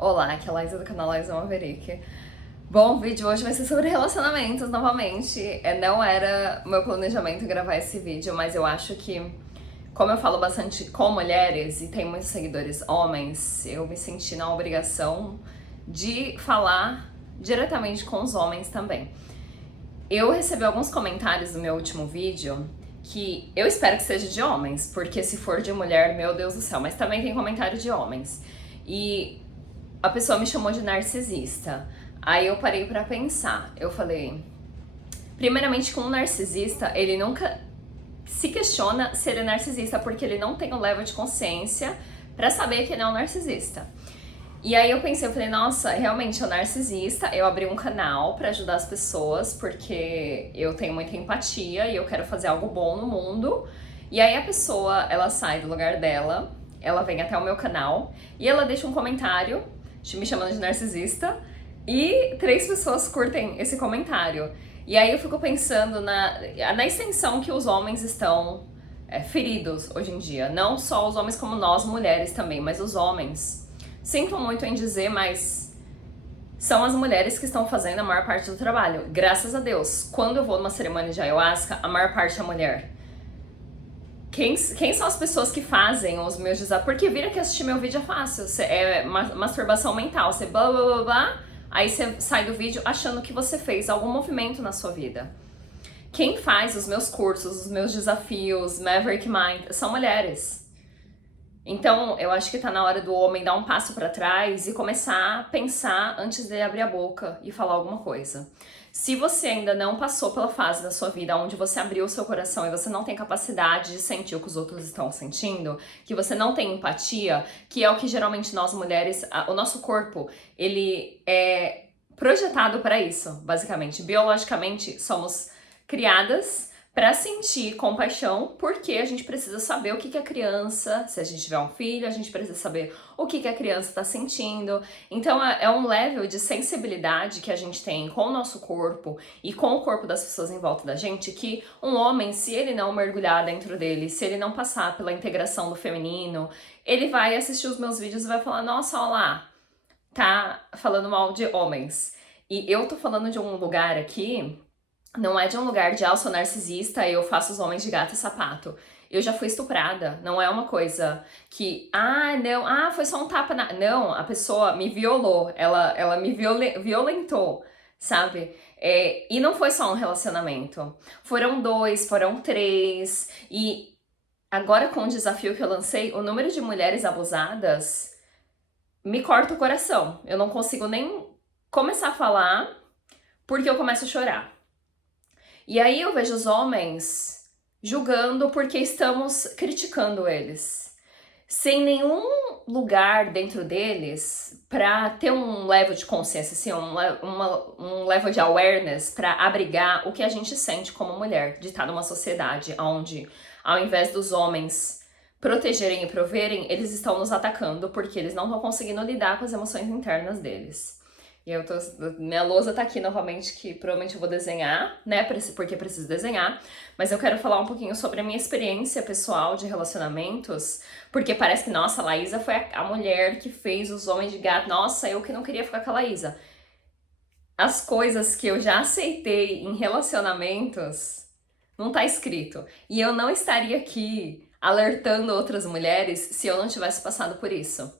Olá, aqui é a Laísa do canal Laísa Maverick. Bom, o vídeo hoje vai ser sobre relacionamentos novamente. Não era meu planejamento gravar esse vídeo, mas eu acho que, como eu falo bastante com mulheres e tenho muitos seguidores homens, eu me senti na obrigação de falar diretamente com os homens também. Eu recebi alguns comentários no meu último vídeo que eu espero que seja de homens, porque se for de mulher, meu Deus do céu, mas também tem comentário de homens. E a pessoa me chamou de narcisista. Aí eu parei pra pensar. Eu falei, primeiramente, que um narcisista, ele nunca se questiona se ele é narcisista, porque ele não tem o level de consciência pra saber que ele é um narcisista. E aí eu pensei, eu falei, nossa, realmente é um narcisista. Eu abri um canal pra ajudar as pessoas, porque eu tenho muita empatia e eu quero fazer algo bom no mundo. E aí a pessoa, ela sai do lugar dela, ela vem até o meu canal e ela deixa um comentário me chamando de narcisista, e 3 pessoas curtem esse comentário. E aí eu fico pensando na extensão que os homens estão feridos hoje em dia. Não só os homens como nós, mulheres também, mas os homens. Sinto muito em dizer, mas são as mulheres que estão fazendo a maior parte do trabalho. Graças a Deus. Quando eu vou numa cerimônia de ayahuasca, a maior parte é mulher. Quem são as pessoas que fazem os meus desafios? Porque vira que assistir meu vídeo é fácil. É masturbação mental. Você blá blá blá blá, aí você sai do vídeo achando que você fez algum movimento na sua vida. Quem faz os meus cursos, os meus desafios, Maverick Mind, são mulheres. Então, eu acho que tá na hora do homem dar um passo pra trás e começar a pensar antes de abrir a boca e falar alguma coisa. Se você ainda não passou pela fase da sua vida onde você abriu o seu coração e você não tem capacidade de sentir o que os outros estão sentindo, que você não tem empatia, que é o que geralmente nós mulheres, o nosso corpo, ele é projetado para isso, basicamente. Biologicamente, somos criadas para sentir compaixão, porque a gente precisa saber o que a criança, se a gente tiver um filho, a gente precisa saber o que a criança está sentindo. Então é um level de sensibilidade que a gente tem com o nosso corpo e com o corpo das pessoas em volta da gente, que um homem, se ele não mergulhar dentro dele, se ele não passar pela integração do feminino, ele vai assistir os meus vídeos e vai falar, nossa, olha lá, tá falando mal de homens. E eu tô falando de um lugar aqui, não é de um lugar de, eu sou narcisista, eu faço os homens de gato e sapato. Eu já fui estuprada, não é uma coisa que, não, foi só um tapa na... Não, a pessoa me violou, ela me violentou, sabe? E não foi só um relacionamento. Foram 2, foram 3, e agora com o desafio que eu lancei, o número de mulheres abusadas me corta o coração. Eu não consigo nem começar a falar, porque eu começo a chorar. E aí eu vejo os homens julgando porque estamos criticando eles, sem nenhum lugar dentro deles para ter um level de consciência, assim, um level de awareness para abrigar o que a gente sente como mulher, de estar numa sociedade onde, ao invés dos homens protegerem e proverem, eles estão nos atacando porque eles não estão conseguindo lidar com as emoções internas deles. E minha lousa tá aqui novamente, que provavelmente eu vou desenhar, né, porque preciso desenhar, mas eu quero falar um pouquinho sobre a minha experiência pessoal de relacionamentos, porque parece que, nossa, a Laísa foi a mulher que fez os homens de gato, nossa, eu que não queria ficar com a Laísa. As coisas que eu já aceitei em relacionamentos, não tá escrito, e eu não estaria aqui alertando outras mulheres se eu não tivesse passado por isso.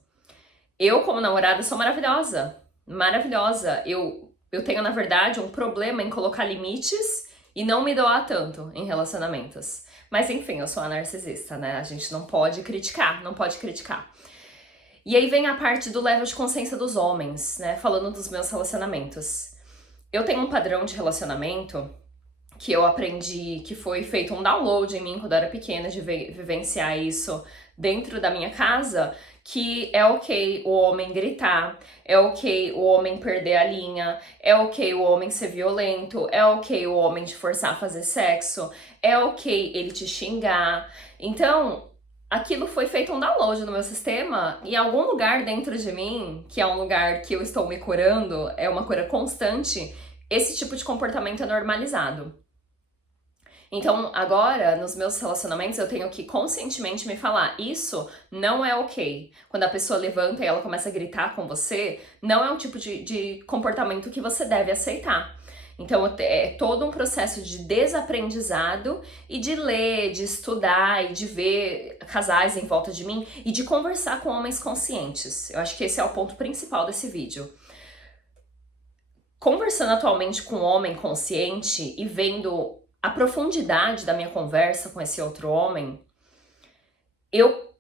Eu, como namorada, sou maravilhosa. Eu tenho, na verdade, um problema em colocar limites e não me doar tanto em relacionamentos. Mas enfim, eu sou a narcisista, né? A gente não pode criticar. E aí vem a parte do level de consciência dos homens, né? Falando dos meus relacionamentos. Eu tenho um padrão de relacionamento que eu aprendi, que foi feito um download em mim quando eu era pequena, de vivenciar isso dentro da minha casa, que é ok o homem gritar, é ok o homem perder a linha, é ok o homem ser violento, é ok o homem te forçar a fazer sexo, é ok ele te xingar. Então, aquilo foi feito um download no meu sistema, e em algum lugar dentro de mim, que é um lugar que eu estou me curando, é uma cura constante, esse tipo de comportamento é normalizado. Então, agora, nos meus relacionamentos, eu tenho que conscientemente me falar, isso não é ok. Quando a pessoa levanta e ela começa a gritar com você, não é um tipo de comportamento que você deve aceitar. Então, é todo um processo de desaprendizado e de ler, de estudar e de ver casais em volta de mim e de conversar com homens conscientes. Eu acho que esse é o ponto principal desse vídeo. Conversando atualmente com um homem consciente e vendo a profundidade da minha conversa com esse outro homem,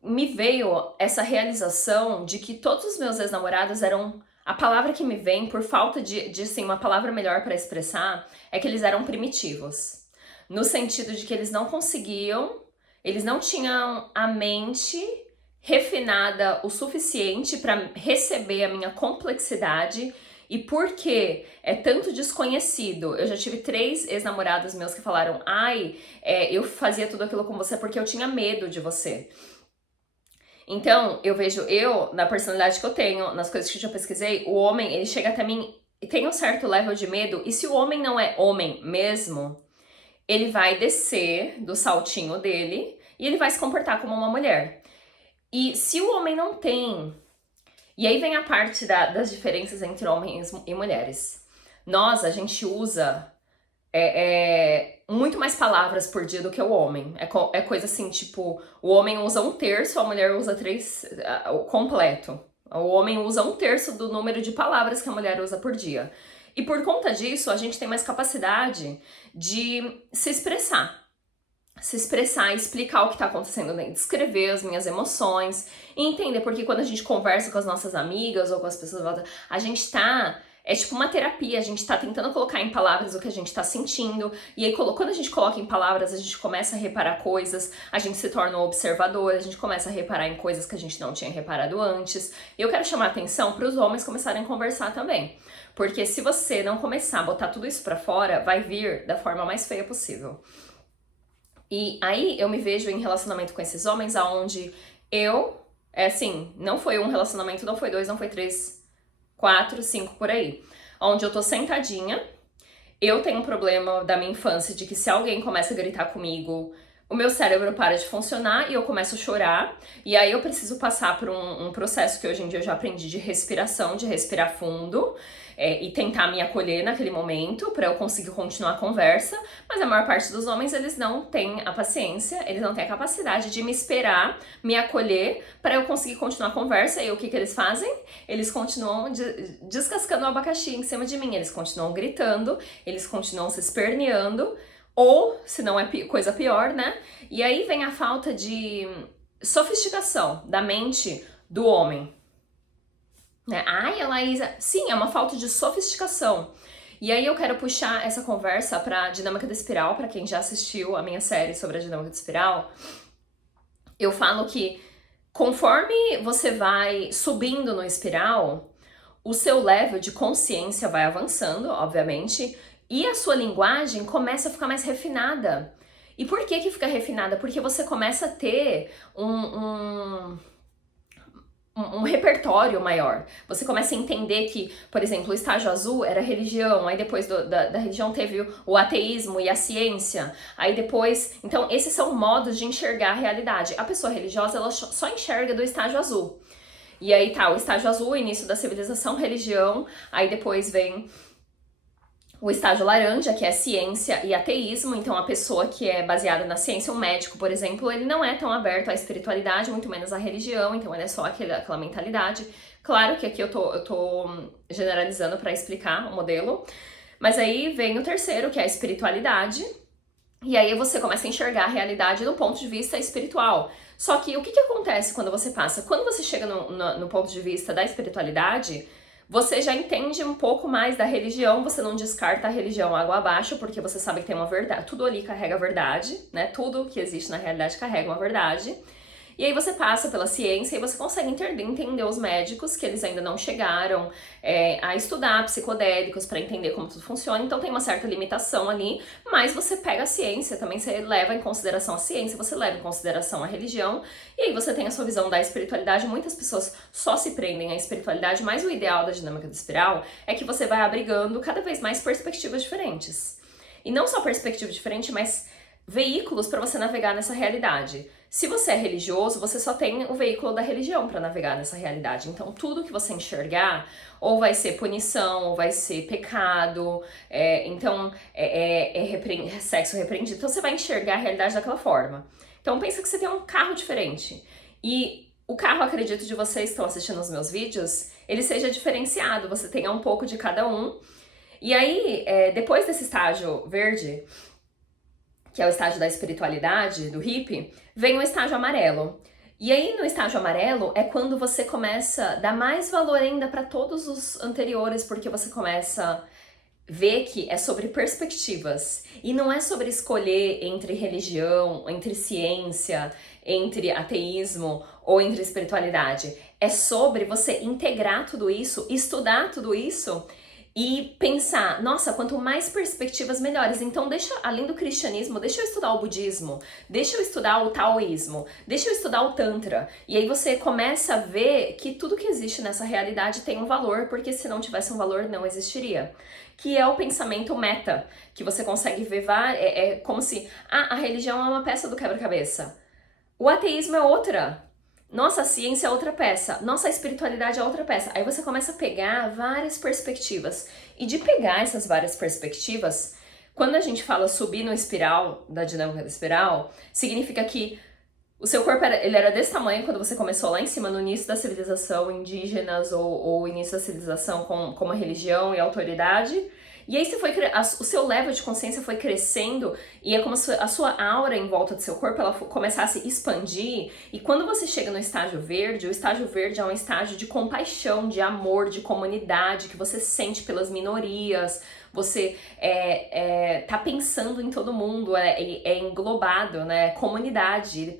me veio essa realização de que todos os meus ex-namorados eram... A palavra que me vem, por falta de assim, uma palavra melhor para expressar, é que eles eram primitivos. No sentido de que eles não conseguiam, eles não tinham a mente refinada o suficiente para receber a minha complexidade. E porque é tanto desconhecido, eu já tive 3 ex-namorados meus que falaram, eu fazia tudo aquilo com você porque eu tinha medo de você. Então, eu vejo na personalidade que eu tenho, nas coisas que eu já pesquisei, o homem, ele chega até mim e tem um certo level de medo, e se o homem não é homem mesmo, ele vai descer do saltinho dele e ele vai se comportar como uma mulher. E se o homem não tem... E aí vem a parte das diferenças entre homens e mulheres. A gente usa muito mais palavras por dia do que o homem. É coisa assim, tipo, o homem usa 1/3, a mulher usa 3, o completo. O homem usa 1/3 do número de palavras que a mulher usa por dia. E por conta disso, a gente tem mais capacidade de se expressar. Se expressar, explicar o que tá acontecendo, né? Descrever as minhas emoções e entender, porque quando a gente conversa com as nossas amigas ou com as pessoas, a gente tá... É tipo uma terapia, a gente tá tentando colocar em palavras o que a gente tá sentindo, e aí quando a gente coloca em palavras, a gente começa a reparar coisas, a gente se torna um observador, a gente começa a reparar em coisas que a gente não tinha reparado antes. E eu quero chamar a atenção para os homens começarem a conversar também, porque se você não começar a botar tudo isso pra fora, vai vir da forma mais feia possível. E aí eu me vejo em relacionamento com esses homens aonde não foi um relacionamento, não foi 2, não foi 3, 4, 5 por aí. Onde eu tô sentadinha, eu tenho um problema da minha infância de que se alguém começa a gritar comigo, o meu cérebro para de funcionar e eu começo a chorar. E aí eu preciso passar por um processo que hoje em dia eu já aprendi de respiração, de respirar fundo e tentar me acolher naquele momento para eu conseguir continuar a conversa. Mas a maior parte dos homens, eles não têm a paciência, eles não têm a capacidade de me esperar, me acolher para eu conseguir continuar a conversa. E o que eles fazem? Eles continuam descascando o abacaxi em cima de mim, eles continuam gritando, eles continuam se esperneando, ou, se não é coisa pior, né? E aí vem a falta de sofisticação da mente do homem. Né? Laísa... Sim, é uma falta de sofisticação. E aí eu quero puxar essa conversa pra dinâmica da espiral, pra quem já assistiu a minha série sobre a dinâmica da espiral. Eu falo que conforme você vai subindo no espiral, o seu level de consciência vai avançando, obviamente, e a sua linguagem começa a ficar mais refinada. E por que fica refinada? Porque você começa a ter um repertório maior. Você começa a entender que, por exemplo, o estágio azul era religião, aí depois da religião teve o ateísmo e a ciência, aí depois... Então, esses são modos de enxergar a realidade. A pessoa religiosa, ela só enxerga do estágio azul. E aí tá, o estágio azul, o início da civilização, religião, aí depois vem o estágio laranja, que é ciência e ateísmo. Então a pessoa que é baseada na ciência, um médico, por exemplo, ele não é tão aberto à espiritualidade, muito menos à religião, então ele é só aquela mentalidade. Claro que aqui eu tô generalizando para explicar o modelo, mas aí vem o terceiro, que é a espiritualidade, e aí você começa a enxergar a realidade do ponto de vista espiritual. Só que o que acontece quando você passa? Quando você chega no ponto de vista da espiritualidade, você já entende um pouco mais da religião, você não descarta a religião água abaixo, porque você sabe que tem uma verdade, tudo ali carrega verdade, né? Tudo que existe na realidade carrega uma verdade. E aí você passa pela ciência e você consegue entender os médicos, que eles ainda não chegaram a estudar psicodélicos para entender como tudo funciona, então tem uma certa limitação ali, mas você pega a ciência, também você leva em consideração a ciência, você leva em consideração a religião, e aí você tem a sua visão da espiritualidade. Muitas pessoas só se prendem à espiritualidade, mas o ideal da dinâmica da espiral é que você vai abrigando cada vez mais perspectivas diferentes. E não só perspectiva diferente, mas veículos para você navegar nessa realidade. Se você é religioso, você só tem o veículo da religião para navegar nessa realidade. Então, tudo que você enxergar, ou vai ser punição, ou vai ser pecado, sexo repreendido. Então, você vai enxergar a realidade daquela forma. Então, pensa que você tem um carro diferente. E o carro, acredito, de vocês que estão assistindo os meus vídeos, ele seja diferenciado, você tenha um pouco de cada um. E aí, depois desse estágio verde, que é o estágio da espiritualidade, do hippie, vem o estágio amarelo. E aí, no estágio amarelo, é quando você começa a dar mais valor ainda para todos os anteriores, porque você começa a ver que é sobre perspectivas. E não é sobre escolher entre religião, entre ciência, entre ateísmo ou entre espiritualidade. É sobre você integrar tudo isso, estudar tudo isso e pensar, nossa, quanto mais perspectivas, melhores. Então, além do cristianismo, deixa eu estudar o budismo, deixa eu estudar o taoísmo, deixa eu estudar o tantra. E aí você começa a ver que tudo que existe nessa realidade tem um valor, porque se não tivesse um valor, não existiria. Que é o pensamento meta, que você consegue ver, é como se, a religião é uma peça do quebra-cabeça. O ateísmo é outra. Nossa, a ciência é outra peça. Nossa, a espiritualidade é outra peça. Aí você começa a pegar várias perspectivas. E de pegar essas várias perspectivas, quando a gente fala subir no espiral, da dinâmica da espiral, significa que o seu corpo ele era desse tamanho quando você começou lá em cima, no início da civilização indígenas ou início da civilização com uma religião e autoridade. E aí o seu level de consciência foi crescendo e é como se a sua aura em volta do seu corpo ela começasse a expandir. E quando você chega no estágio verde, o estágio verde é um estágio de compaixão, de amor, de comunidade, que você sente pelas minorias. Você tá pensando em todo mundo, é englobado, né? Comunidade, ele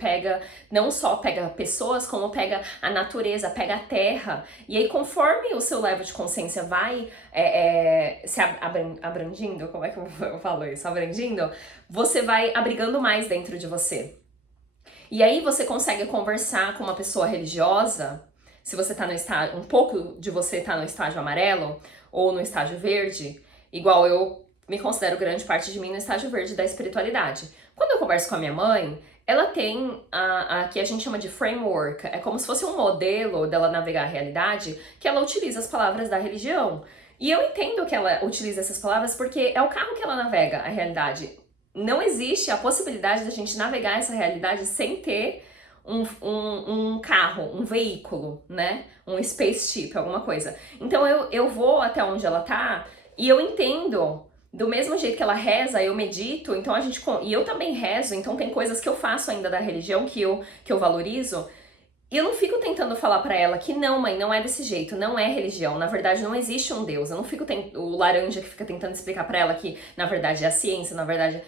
não só pega pessoas, como pega a natureza, pega a terra. E aí, conforme o seu level de consciência vai se abrangindo, como é que eu falo isso? Abrangindo, você vai abrigando mais dentro de você. E aí você consegue conversar com uma pessoa religiosa, se você tá no estágio, um pouco de você tá no estágio amarelo ou no estágio verde, igual eu me considero grande parte de mim no estágio verde da espiritualidade. Quando eu converso com a minha mãe, ela tem a que a gente chama de framework, é como se fosse um modelo dela navegar a realidade, que ela utiliza as palavras da religião. E eu entendo que ela utiliza essas palavras porque é o carro que ela navega a realidade. Não existe a possibilidade da gente navegar essa realidade sem ter um carro, um veículo, né? Um spaceship, alguma coisa. Então eu vou até onde ela tá e eu entendo, do mesmo jeito que ela reza, eu medito, então e eu também rezo, então tem coisas que eu faço ainda da religião que eu valorizo. E eu não fico tentando falar pra ela que não, mãe, não é desse jeito, não é religião, na verdade não existe um Deus. Eu não fico o laranja que fica tentando explicar pra ela que na verdade é a ciência, na verdade.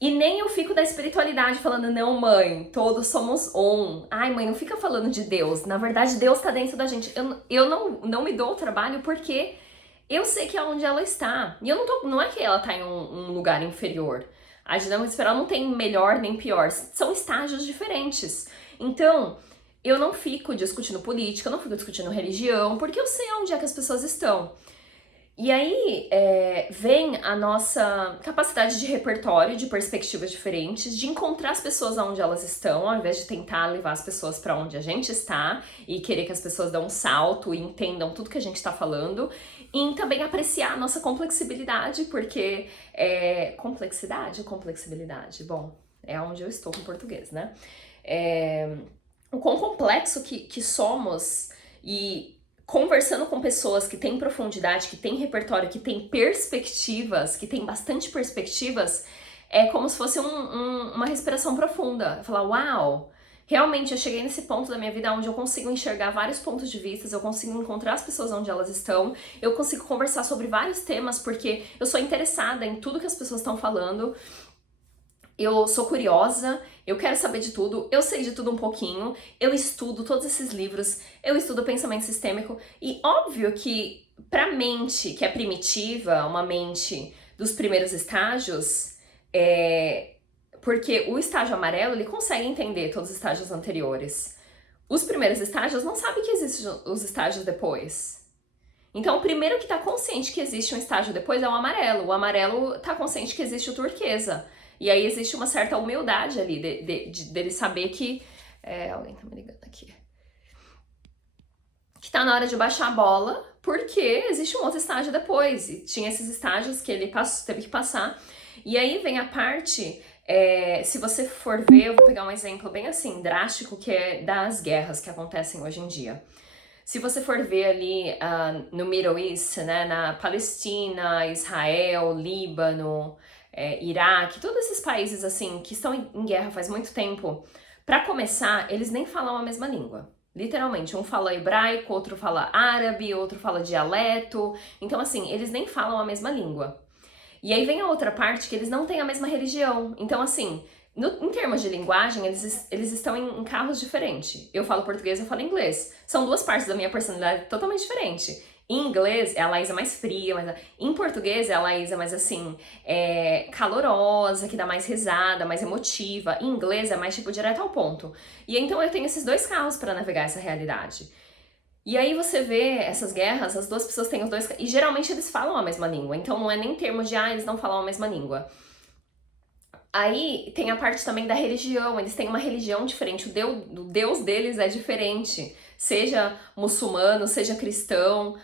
E nem eu fico da espiritualidade falando, não, mãe, todos somos um. Ai, mãe, não fica falando de Deus. Na verdade, Deus tá dentro da gente. Eu não me dou o trabalho porque eu sei que é onde ela está. E não é que ela tá em um lugar inferior. A dinâmica espiral não tem melhor nem pior. São estágios diferentes. Então, eu não fico discutindo política, eu não fico discutindo religião, porque eu sei onde é que as pessoas estão. E aí vem a nossa capacidade de repertório, de perspectivas diferentes, de encontrar as pessoas onde elas estão, ao invés de tentar levar as pessoas para onde a gente está e querer que as pessoas dão um salto e entendam tudo que a gente está falando. E também apreciar a nossa complexibilidade, porque complexidade ou complexibilidade? Bom, é onde eu estou com português, né? O quão complexo que somos e conversando com pessoas que têm profundidade, que têm repertório, que têm perspectivas, que têm bastante perspectivas, é como se fosse uma respiração profunda. Falar, uau, realmente eu cheguei nesse ponto da minha vida onde eu consigo enxergar vários pontos de vista, eu consigo encontrar as pessoas onde elas estão, eu consigo conversar sobre vários temas porque eu sou interessada em tudo que as pessoas estão falando. Eu sou curiosa, eu quero saber de tudo, eu sei de tudo um pouquinho, eu estudo todos esses livros, eu estudo pensamento sistêmico e óbvio que pra mente que é primitiva, uma mente dos primeiros estágios, porque o estágio amarelo ele consegue entender todos os estágios anteriores. Os primeiros estágios não sabem que existem os estágios depois. Então o primeiro que tá consciente que existe um estágio depois é o amarelo tá consciente que existe o turquesa. E aí existe uma certa humildade ali dele saber que... alguém tá me ligando aqui. Que tá na hora de baixar a bola, porque existe um outro estágio depois. E tinha esses estágios que ele teve que passar. E aí vem a parte... se você for ver, eu vou pegar um exemplo bem assim, drástico, que é das guerras que acontecem hoje em dia. Se você for ver ali no Middle East, né, na Palestina, Israel, Líbano, Iraque, todos esses países assim que estão em guerra faz muito tempo, para começar, eles nem falam a mesma língua. Literalmente, um fala hebraico, outro fala árabe, outro fala dialeto. Então, assim, eles nem falam a mesma língua. E aí vem a outra parte que eles não têm a mesma religião. Então, assim, em termos de linguagem, eles estão em carros diferentes. Eu falo português, eu falo inglês. São duas partes da minha personalidade totalmente diferentes. Em inglês, a Laís é mais fria, mas em português, a Laís é mais assim, calorosa, que dá mais risada, mais emotiva. Em inglês, é mais tipo direto ao ponto. E então eu tenho esses dois carros para navegar essa realidade. E aí você vê essas guerras, as duas pessoas têm os dois... E geralmente eles falam a mesma língua, então não é nem termos de, eles não falam a mesma língua. Aí tem a parte também da religião, eles têm uma religião diferente, o Deus deles é diferente. Seja muçulmano, seja cristão,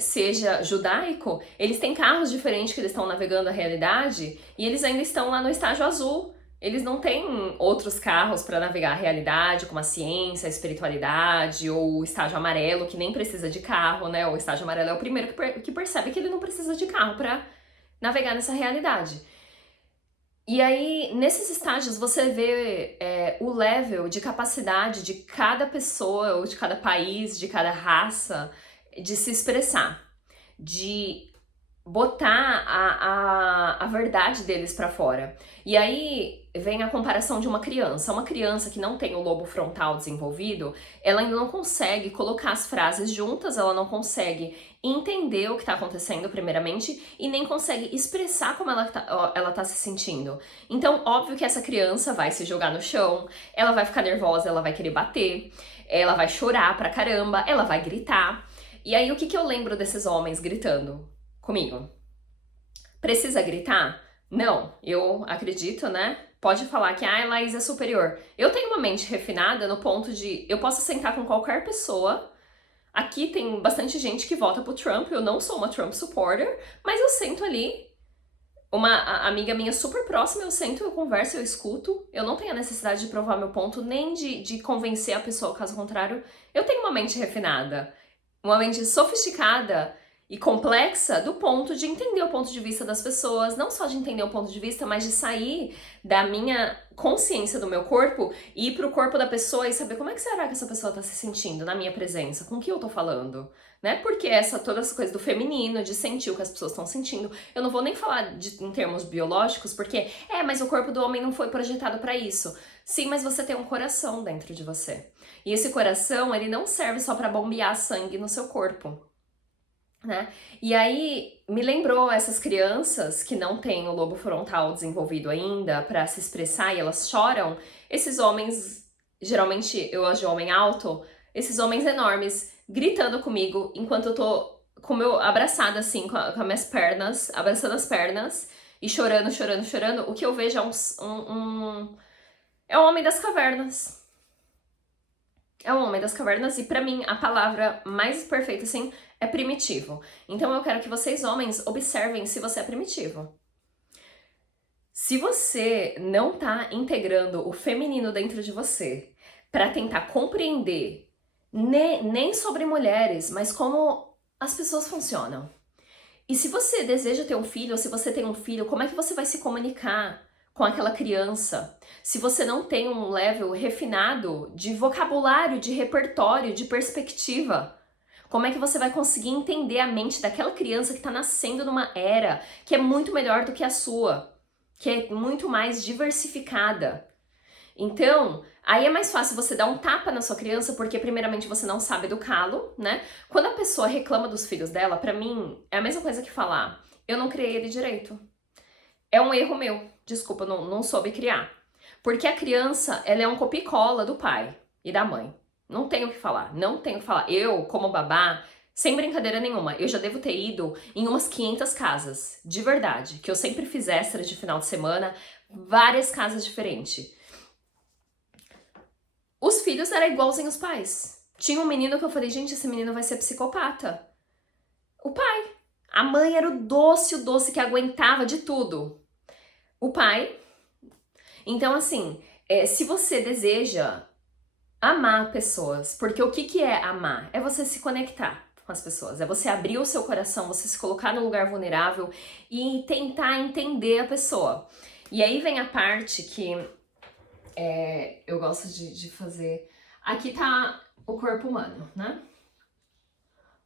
seja judaico, eles têm carros diferentes que eles estão navegando a realidade e eles ainda estão lá no estágio azul. Eles não têm outros carros para navegar a realidade, como a ciência, a espiritualidade, ou o estágio amarelo, que nem precisa de carro, né? O estágio amarelo é o primeiro que percebe que ele não precisa de carro para navegar nessa realidade. E aí, nesses estágios, você vê o level de capacidade de cada pessoa, ou de cada país, de cada raça, de se expressar, de botar a verdade deles pra fora. E aí vem a comparação de uma criança. Uma criança que não tem o lobo frontal desenvolvido, ela ainda não consegue colocar as frases juntas, ela não consegue entender o que tá acontecendo primeiramente e nem consegue expressar como ela tá se sentindo. Então, óbvio que essa criança vai se jogar no chão, ela vai ficar nervosa, ela vai querer bater, ela vai chorar pra caramba, ela vai gritar. E aí, o que eu lembro desses homens gritando comigo? Precisa gritar? Não, eu acredito, né? Pode falar que a Laís é superior. Eu tenho uma mente refinada no ponto de eu posso sentar com qualquer pessoa. Aqui tem bastante gente que vota pro Trump, eu não sou uma Trump supporter, mas eu sento ali, uma amiga minha super próxima, eu sento, eu converso, eu escuto, eu não tenho a necessidade de provar meu ponto, nem de convencer a pessoa, caso contrário, eu tenho uma mente refinada, uma mente sofisticada e complexa do ponto de entender o ponto de vista das pessoas, não só de entender o ponto de vista, mas de sair da minha consciência do meu corpo e ir pro corpo da pessoa e saber como é que será que essa pessoa tá se sentindo na minha presença, com o que eu tô falando, né? Porque toda essa coisa do feminino, de sentir o que as pessoas estão sentindo, eu não vou nem falar em termos biológicos, porque, mas o corpo do homem não foi projetado para isso. Sim, mas você tem um coração dentro de você. E esse coração, ele não serve só para bombear sangue no seu corpo, né? E aí me lembrou essas crianças que não têm o lobo frontal desenvolvido ainda para se expressar e elas choram. Esses homens, geralmente eu gosto de homem alto, esses homens enormes gritando comigo enquanto eu tô abraçada assim com as minhas pernas, abraçando as pernas e chorando, chorando, chorando. O que eu vejo é é um homem das cavernas. É um homem das cavernas e pra mim a palavra mais perfeita assim é primitivo. Então eu quero que vocês homens observem se você é primitivo. Se você não tá integrando o feminino dentro de você pra tentar compreender nem sobre mulheres, mas como as pessoas funcionam. E se você deseja ter um filho, ou se você tem um filho, como é que você vai se comunicar com aquela criança, se você não tem um level refinado de vocabulário, de repertório, de perspectiva? Como é que você vai conseguir entender a mente daquela criança que está nascendo numa era que é muito melhor do que a sua, que é muito mais diversificada? Então, aí é mais fácil você dar um tapa na sua criança, porque primeiramente você não sabe educá-lo, né? Quando a pessoa reclama dos filhos dela, pra mim, é a mesma coisa que falar, eu não criei ele direito. É um erro meu. Desculpa, não soube criar. Porque a criança, ela é um copia e cola do pai e da mãe. Não tenho o que falar, não tenho o que falar. Eu, como babá, Sem brincadeira nenhuma, eu já devo ter ido em umas 500 casas, de verdade, que eu sempre fiz extras de final de semana, várias casas diferentes. Os filhos eram igualzinhos os pais. Tinha um menino que eu falei, gente, esse menino vai ser psicopata. O pai. A mãe era o doce que aguentava de tudo. O pai. Então, assim, se você deseja amar pessoas, porque o que é amar? É você se conectar com as pessoas, é você abrir o seu coração, você se colocar no lugar vulnerável e tentar entender a pessoa. E aí vem a parte que eu gosto de fazer. Aqui tá o corpo humano, né?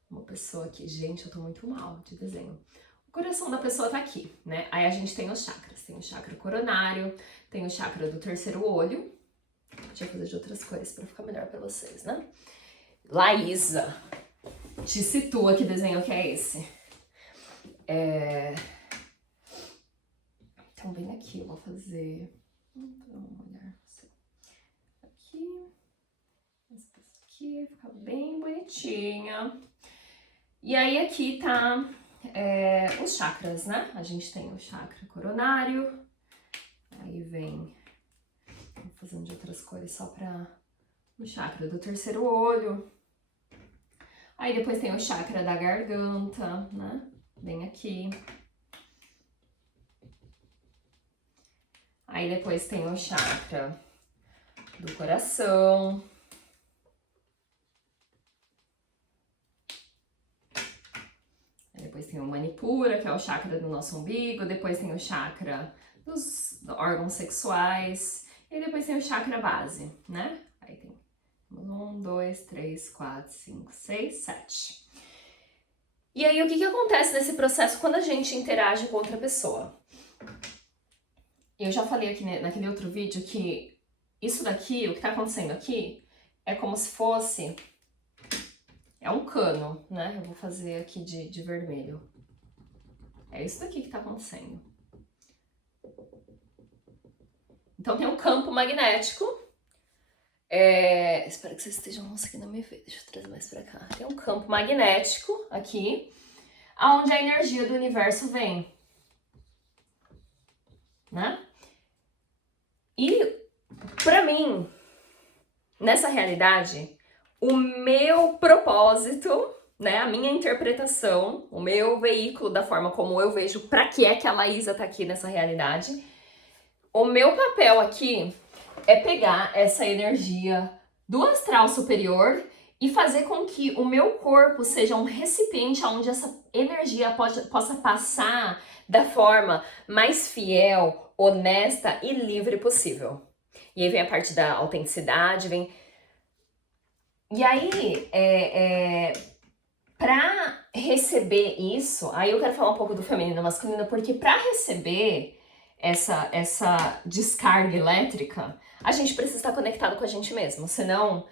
Uma pessoa aqui, gente, eu tô muito mal de desenho. O coração da pessoa tá aqui, né? Aí a gente tem os chakras. Tem o chakra coronário, tem o chakra do terceiro olho. Deixa eu fazer de outras cores pra ficar melhor pra vocês, né? Laísa, te situa que desenho que é esse. Então vem aqui, eu vou fazer... Vamos olhar aqui. Essa aqui, fica bem bonitinha. E aí aqui tá os chakras, né? A gente tem o chakra coronário. Aí vem... Vou fazendo de outras cores só pra... O chakra do terceiro olho. Aí depois tem o chakra da garganta, né? Bem aqui. Aí depois tem o chakra do coração. Aí depois tem o manipura, que é o chakra do nosso umbigo. Depois tem o chakra dos órgãos sexuais. E depois tem o chakra base, né? Aí tem 1, 2, 3, 4, 5, 6, 7. E aí o que acontece nesse processo quando a gente interage com outra pessoa? Eu já falei aqui naquele outro vídeo que isso daqui, o que tá acontecendo aqui, é como se fosse... É um cano, né? Eu vou fazer aqui de vermelho. É isso daqui que tá acontecendo. Então tem um campo magnético. Espero que vocês estejam conseguindo me ver. Deixa eu trazer mais pra cá. Tem um campo magnético aqui, onde a energia do universo vem. Né? E, pra mim, nessa realidade, o meu propósito, né, a minha interpretação, o meu veículo da forma como eu vejo pra que é que a Laísa tá aqui nessa realidade, o meu papel aqui é pegar essa energia do astral superior e fazer com que o meu corpo seja um recipiente onde essa energia possa passar da forma mais fiel, honesta e livre possível. E aí vem a parte da autenticidade, vem... E aí, pra receber isso, aí eu quero falar um pouco do feminino e masculino, porque pra receber essa descarga elétrica, a gente precisa estar conectado com a gente mesmo, senão...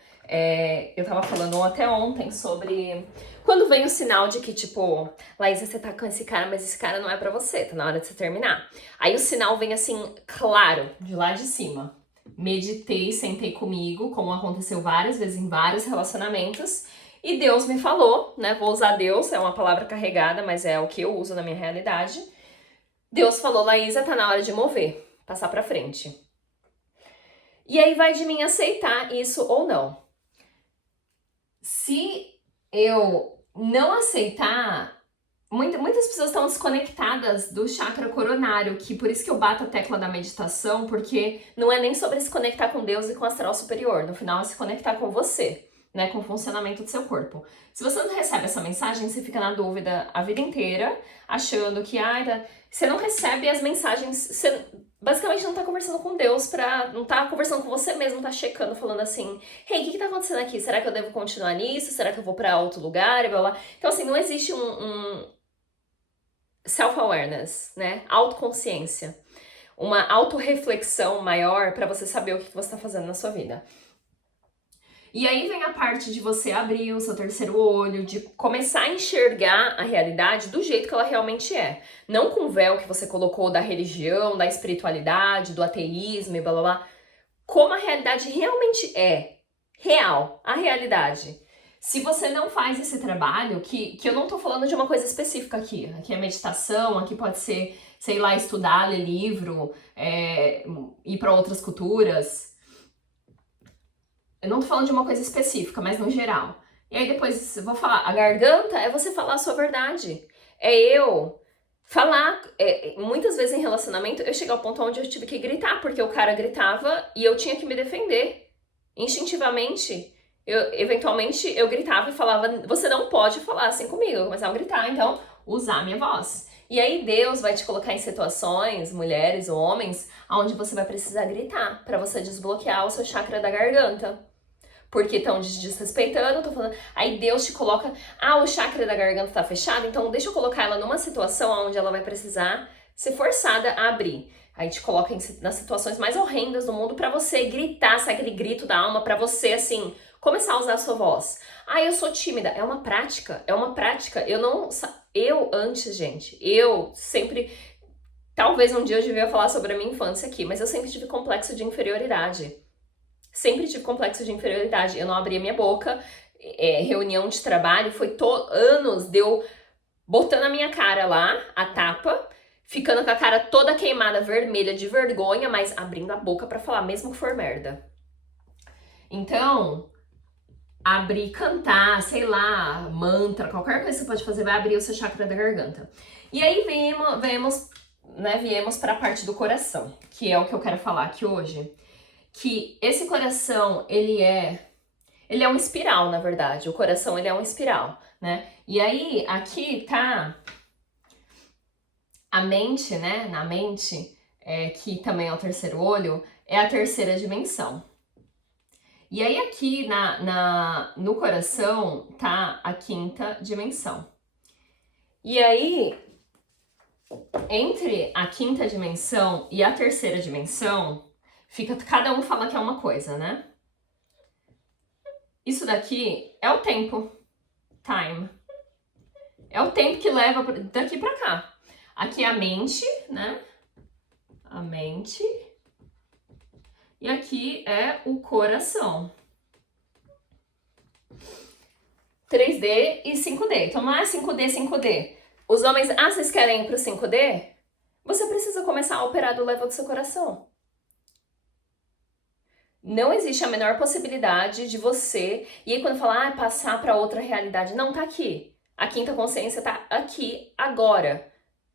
eu tava falando até ontem sobre quando vem o sinal de que, tipo, Laísa, você tá com esse cara, mas esse cara não é pra você, tá na hora de você terminar. Aí o sinal vem assim, claro, de lá de cima. Meditei, sentei comigo, como aconteceu várias vezes em vários relacionamentos, e Deus me falou, né? Vou usar Deus, é uma palavra carregada, mas é o que eu uso na minha realidade. Deus falou, Laísa, tá na hora de mover, passar pra frente. E aí vai de mim aceitar isso ou não. Se eu não aceitar, muitas pessoas estão desconectadas do chakra coronário, que por isso que eu bato a tecla da meditação, porque não é nem sobre se conectar com Deus e com o astral superior, no final é se conectar com você, né, com o funcionamento do seu corpo. Se você não recebe essa mensagem, você fica na dúvida a vida inteira, achando que você não recebe as mensagens, você basicamente não tá conversando com Deus, não tá conversando com você mesmo, tá checando, falando assim, hey, o que tá acontecendo aqui? Será que eu devo continuar nisso? Será que eu vou pra outro lugar? E blá, blá. Então assim, não existe um self-awareness, né? Autoconsciência. Uma autorreflexão maior pra você saber o que você tá fazendo na sua vida. E aí vem a parte de você abrir o seu terceiro olho, de começar a enxergar a realidade do jeito que ela realmente é. Não com o véu que você colocou da religião, da espiritualidade, do ateísmo e blá blá blá. Como a realidade realmente é. Real, a realidade. Se você não faz esse trabalho, que eu não tô falando de uma coisa específica aqui. Aqui é meditação, aqui pode ser, sei lá, estudar, ler livro, ir para outras culturas. Eu não tô falando de uma coisa específica, mas no geral. E aí depois eu vou falar, a garganta é você falar a sua verdade. É eu falar. Muitas vezes em relacionamento eu cheguei ao ponto onde eu tive que gritar, porque o cara gritava e eu tinha que me defender. Instintivamente, eventualmente eu gritava e falava, você não pode falar assim comigo. Eu começava a gritar, então usar a minha voz. E aí Deus vai te colocar em situações, mulheres ou homens, onde você vai precisar gritar para você desbloquear o seu chakra da garganta. Porque estão desrespeitando, tô falando. Aí Deus te coloca, o chakra da garganta tá fechado, então deixa eu colocar ela numa situação onde ela vai precisar ser forçada a abrir. Aí te coloca nas situações mais horrendas do mundo pra você gritar, sabe aquele grito da alma, pra você, assim, começar a usar a sua voz. Eu sou tímida. É uma prática, Eu antes, gente, eu sempre... Talvez um dia eu devia falar sobre a minha infância aqui, mas eu sempre tive complexo de inferioridade. Sempre tive complexo de inferioridade. Eu não abria minha boca. Reunião de trabalho foi anos de eu botando a minha cara lá, a tapa, ficando com a cara toda queimada, vermelha, de vergonha, mas abrindo a boca pra falar, mesmo que for merda. Então, abrir, cantar, sei lá, mantra, qualquer coisa que você pode fazer vai abrir o seu chakra da garganta. E aí viemos pra parte do coração, que é o que eu quero falar aqui hoje. Que esse coração, ele é um espiral, na verdade. O coração, ele é um espiral, né? E aí, aqui tá a mente, né? Na mente, que também é o terceiro olho, é a terceira dimensão. E aí, aqui no coração, tá a quinta dimensão. E aí, entre a quinta dimensão e a terceira dimensão, cada um fala que é uma coisa, né? Isso daqui é o tempo. Time. É o tempo que leva daqui pra cá. Aqui é a mente, né? A mente. E aqui é o coração. 3D e 5D. Então não é 5D, 5D. Os homens, vocês querem ir pro 5D? Você precisa começar a operar do level do seu coração. Não existe a menor possibilidade de você... E aí quando fala, passar pra outra realidade. Não, tá aqui. A quinta consciência tá aqui, agora.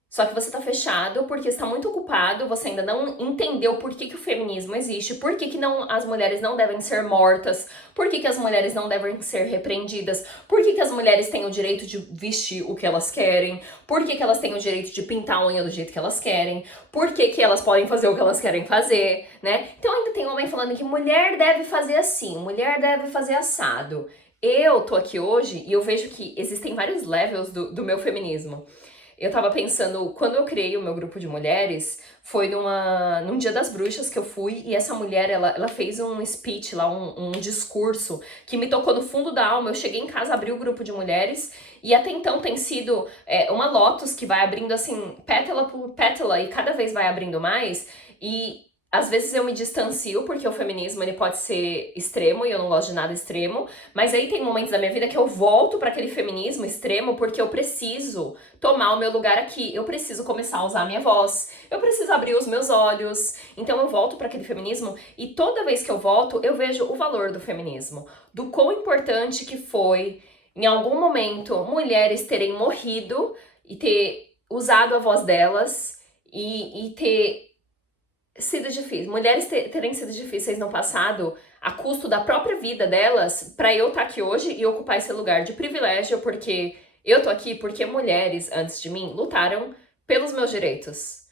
Só que você tá fechado porque está muito ocupado, você ainda não entendeu por que o feminismo existe, por que as mulheres não devem ser mortas, por que as mulheres não devem ser repreendidas, por que as mulheres têm o direito de vestir o que elas querem, por que elas têm o direito de pintar a unha do jeito que elas querem, por que elas podem fazer o que elas querem fazer, né? Então ainda tem homem falando que mulher deve fazer assim, mulher deve fazer assado. Eu tô aqui hoje e eu vejo que existem vários levels do meu feminismo. Eu tava pensando, quando eu criei o meu grupo de mulheres, foi num Dia das Bruxas que eu fui, e essa mulher, ela fez um speech lá, um discurso, que me tocou no fundo da alma. Eu cheguei em casa, abri o grupo de mulheres, e até então tem sido uma lótus que vai abrindo assim, pétala por pétala, e cada vez vai abrindo mais, e... Às vezes eu me distancio, porque o feminismo ele pode ser extremo e eu não gosto de nada extremo, mas aí tem momentos da minha vida que eu volto para aquele feminismo extremo porque eu preciso tomar o meu lugar aqui, eu preciso começar a usar a minha voz, eu preciso abrir os meus olhos, então eu volto para aquele feminismo e toda vez que eu volto eu vejo o valor do feminismo, do quão importante que foi, em algum momento, mulheres terem morrido e ter usado a voz delas e ter sido difícil, mulheres terem sido difíceis no passado a custo da própria vida delas, pra eu estar aqui hoje e ocupar esse lugar de privilégio, porque eu tô aqui porque mulheres antes de mim lutaram pelos meus direitos.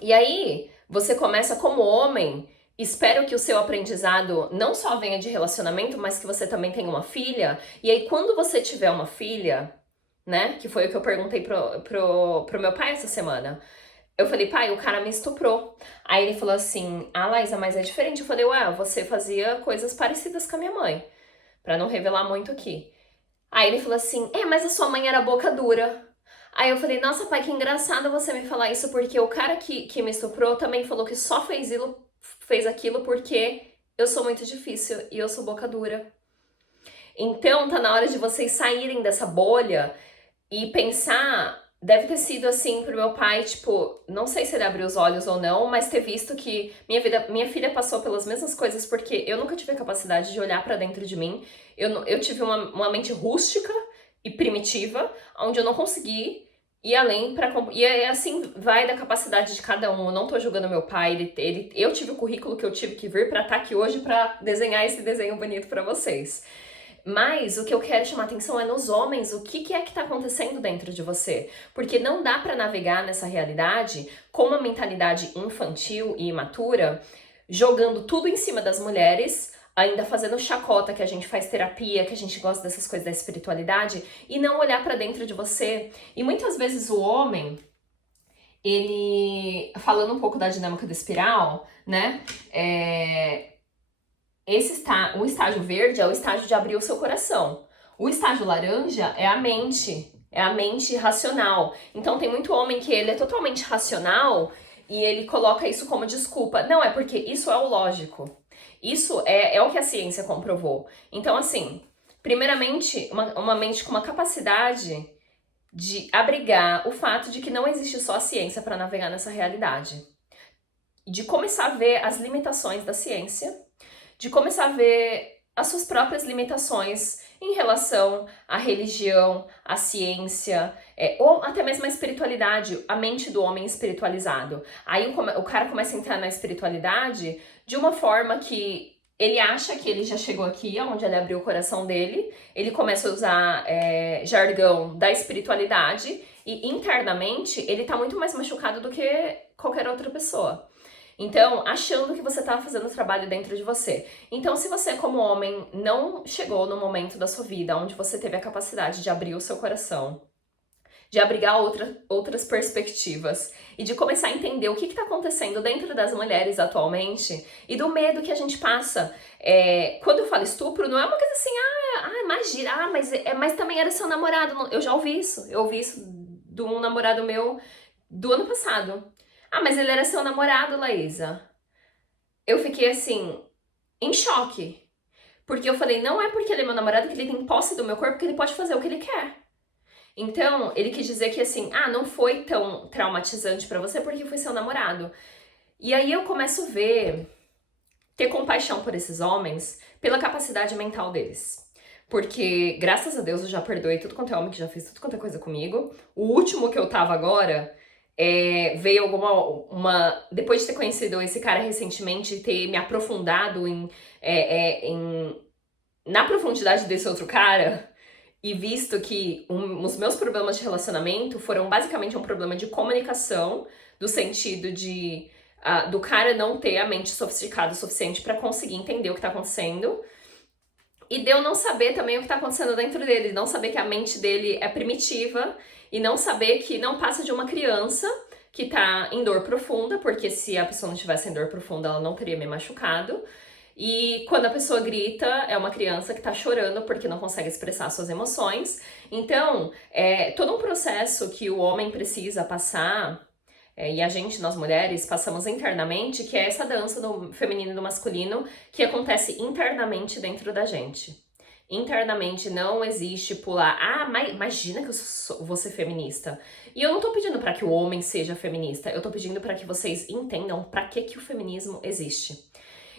E aí, você começa como homem, espero que o seu aprendizado não só venha de relacionamento, mas que você também tenha uma filha, e aí quando você tiver uma filha, né, que foi o que eu perguntei pro meu pai essa semana, eu falei, pai, o cara me estuprou. Aí ele falou assim, Laísa, mas é diferente. Eu falei, você fazia coisas parecidas com a minha mãe. Pra não revelar muito aqui. Aí ele falou assim, mas a sua mãe era boca dura. Aí eu falei, nossa, pai, que engraçado você me falar isso, porque o cara que me estuprou também falou que só fez aquilo porque eu sou muito difícil e eu sou boca dura. Então tá na hora de vocês saírem dessa bolha e pensar. Deve ter sido assim pro meu pai, tipo, não sei se ele abriu os olhos ou não, mas ter visto que minha filha passou pelas mesmas coisas, porque eu nunca tive a capacidade de olhar pra dentro de mim. Eu tive uma mente rústica e primitiva, onde eu não consegui ir além pra. E assim vai da capacidade de cada um. Eu não tô julgando meu pai, eu tive o currículo que eu tive que vir pra estar aqui hoje pra desenhar esse desenho bonito pra vocês. Mas o que eu quero chamar atenção é nos homens, o que é que tá acontecendo dentro de você. Porque não dá pra navegar nessa realidade com uma mentalidade infantil e imatura, jogando tudo em cima das mulheres, ainda fazendo chacota, que a gente faz terapia, que a gente gosta dessas coisas da espiritualidade, e não olhar pra dentro de você. E muitas vezes o homem, ele, falando um pouco da dinâmica do espiral, né, o estágio verde é o estágio de abrir o seu coração. O estágio laranja é a mente racional. Então tem muito homem que ele é totalmente racional e ele coloca isso como desculpa. Não, é porque isso é o lógico. Isso é o que a ciência comprovou. Então, assim, primeiramente, uma mente com uma capacidade de abrigar o fato de que não existe só a ciência para navegar nessa realidade. De começar a ver as limitações da ciência, de começar a ver as suas próprias limitações em relação à religião, à ciência, ou até mesmo à espiritualidade, a mente do homem espiritualizado. Aí o cara começa a entrar na espiritualidade de uma forma que ele acha que ele já chegou aqui, onde ele abriu o coração dele, ele começa a usar jargão da espiritualidade e internamente ele tá muito mais machucado do que qualquer outra pessoa. Então, achando que você está fazendo o trabalho dentro de você. Então, se você, como homem, não chegou no momento da sua vida onde você teve a capacidade de abrir o seu coração, de abrigar outras perspectivas e de começar a entender o que está acontecendo dentro das mulheres atualmente e do medo que a gente passa. Quando eu falo estupro, não é uma coisa assim, imagina, mas também era seu namorado. Eu já ouvi isso. Eu ouvi isso de um namorado meu do ano passado. Mas ele era seu namorado, Laísa. Eu fiquei assim, em choque. Porque eu falei, não é porque ele é meu namorado que ele tem posse do meu corpo que ele pode fazer o que ele quer. Então, ele quis dizer que assim, não foi tão traumatizante pra você porque foi seu namorado. E aí eu começo a ter compaixão por esses homens pela capacidade mental deles. Porque, graças a Deus, eu já perdoei tudo quanto é homem que já fez tudo quanto é coisa comigo. O último que eu tava agora... veio depois de ter conhecido esse cara recentemente, ter me aprofundado na profundidade desse outro cara e visto que os meus problemas de relacionamento foram basicamente um problema de comunicação, do sentido de do cara não ter a mente sofisticada o suficiente para conseguir entender o que tá acontecendo. E de eu não saber também o que tá acontecendo dentro dele, não saber que a mente dele é primitiva e não saber que não passa de uma criança que tá em dor profunda, porque se a pessoa não tivesse em dor profunda, ela não teria me machucado. E quando a pessoa grita, é uma criança que tá chorando porque não consegue expressar suas emoções. Então, é todo um processo que o homem precisa passar, e a gente, nós mulheres, passamos internamente, que é essa dança do feminino e do masculino que acontece internamente dentro da gente. Internamente não existe pular, mas imagina que eu vou ser feminista. E eu não tô pedindo pra que o homem seja feminista, eu tô pedindo pra que vocês entendam pra que o feminismo existe.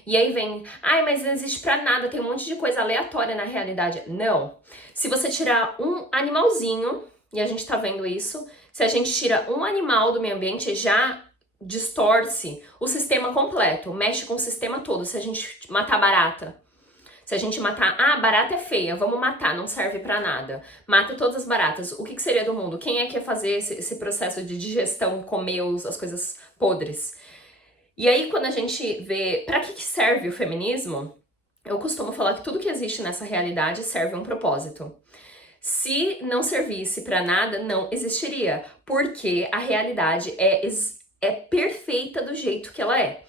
E aí vem, mas não existe pra nada, tem um monte de coisa aleatória na realidade. Não. Se você tirar um animalzinho, e a gente tá vendo isso, se a gente tira um animal do meio ambiente, já distorce o sistema completo, mexe com o sistema todo. Se a gente matar barata, se a gente matar, barata é feia, vamos matar, não serve pra nada. Mata todas as baratas, o que seria do mundo? Quem é que ia fazer esse processo de digestão, comer as coisas podres? E aí, quando a gente vê pra que serve o feminismo, eu costumo falar que tudo que existe nessa realidade serve um propósito. Se não servisse pra nada, não existiria, porque a realidade é perfeita do jeito que ela é.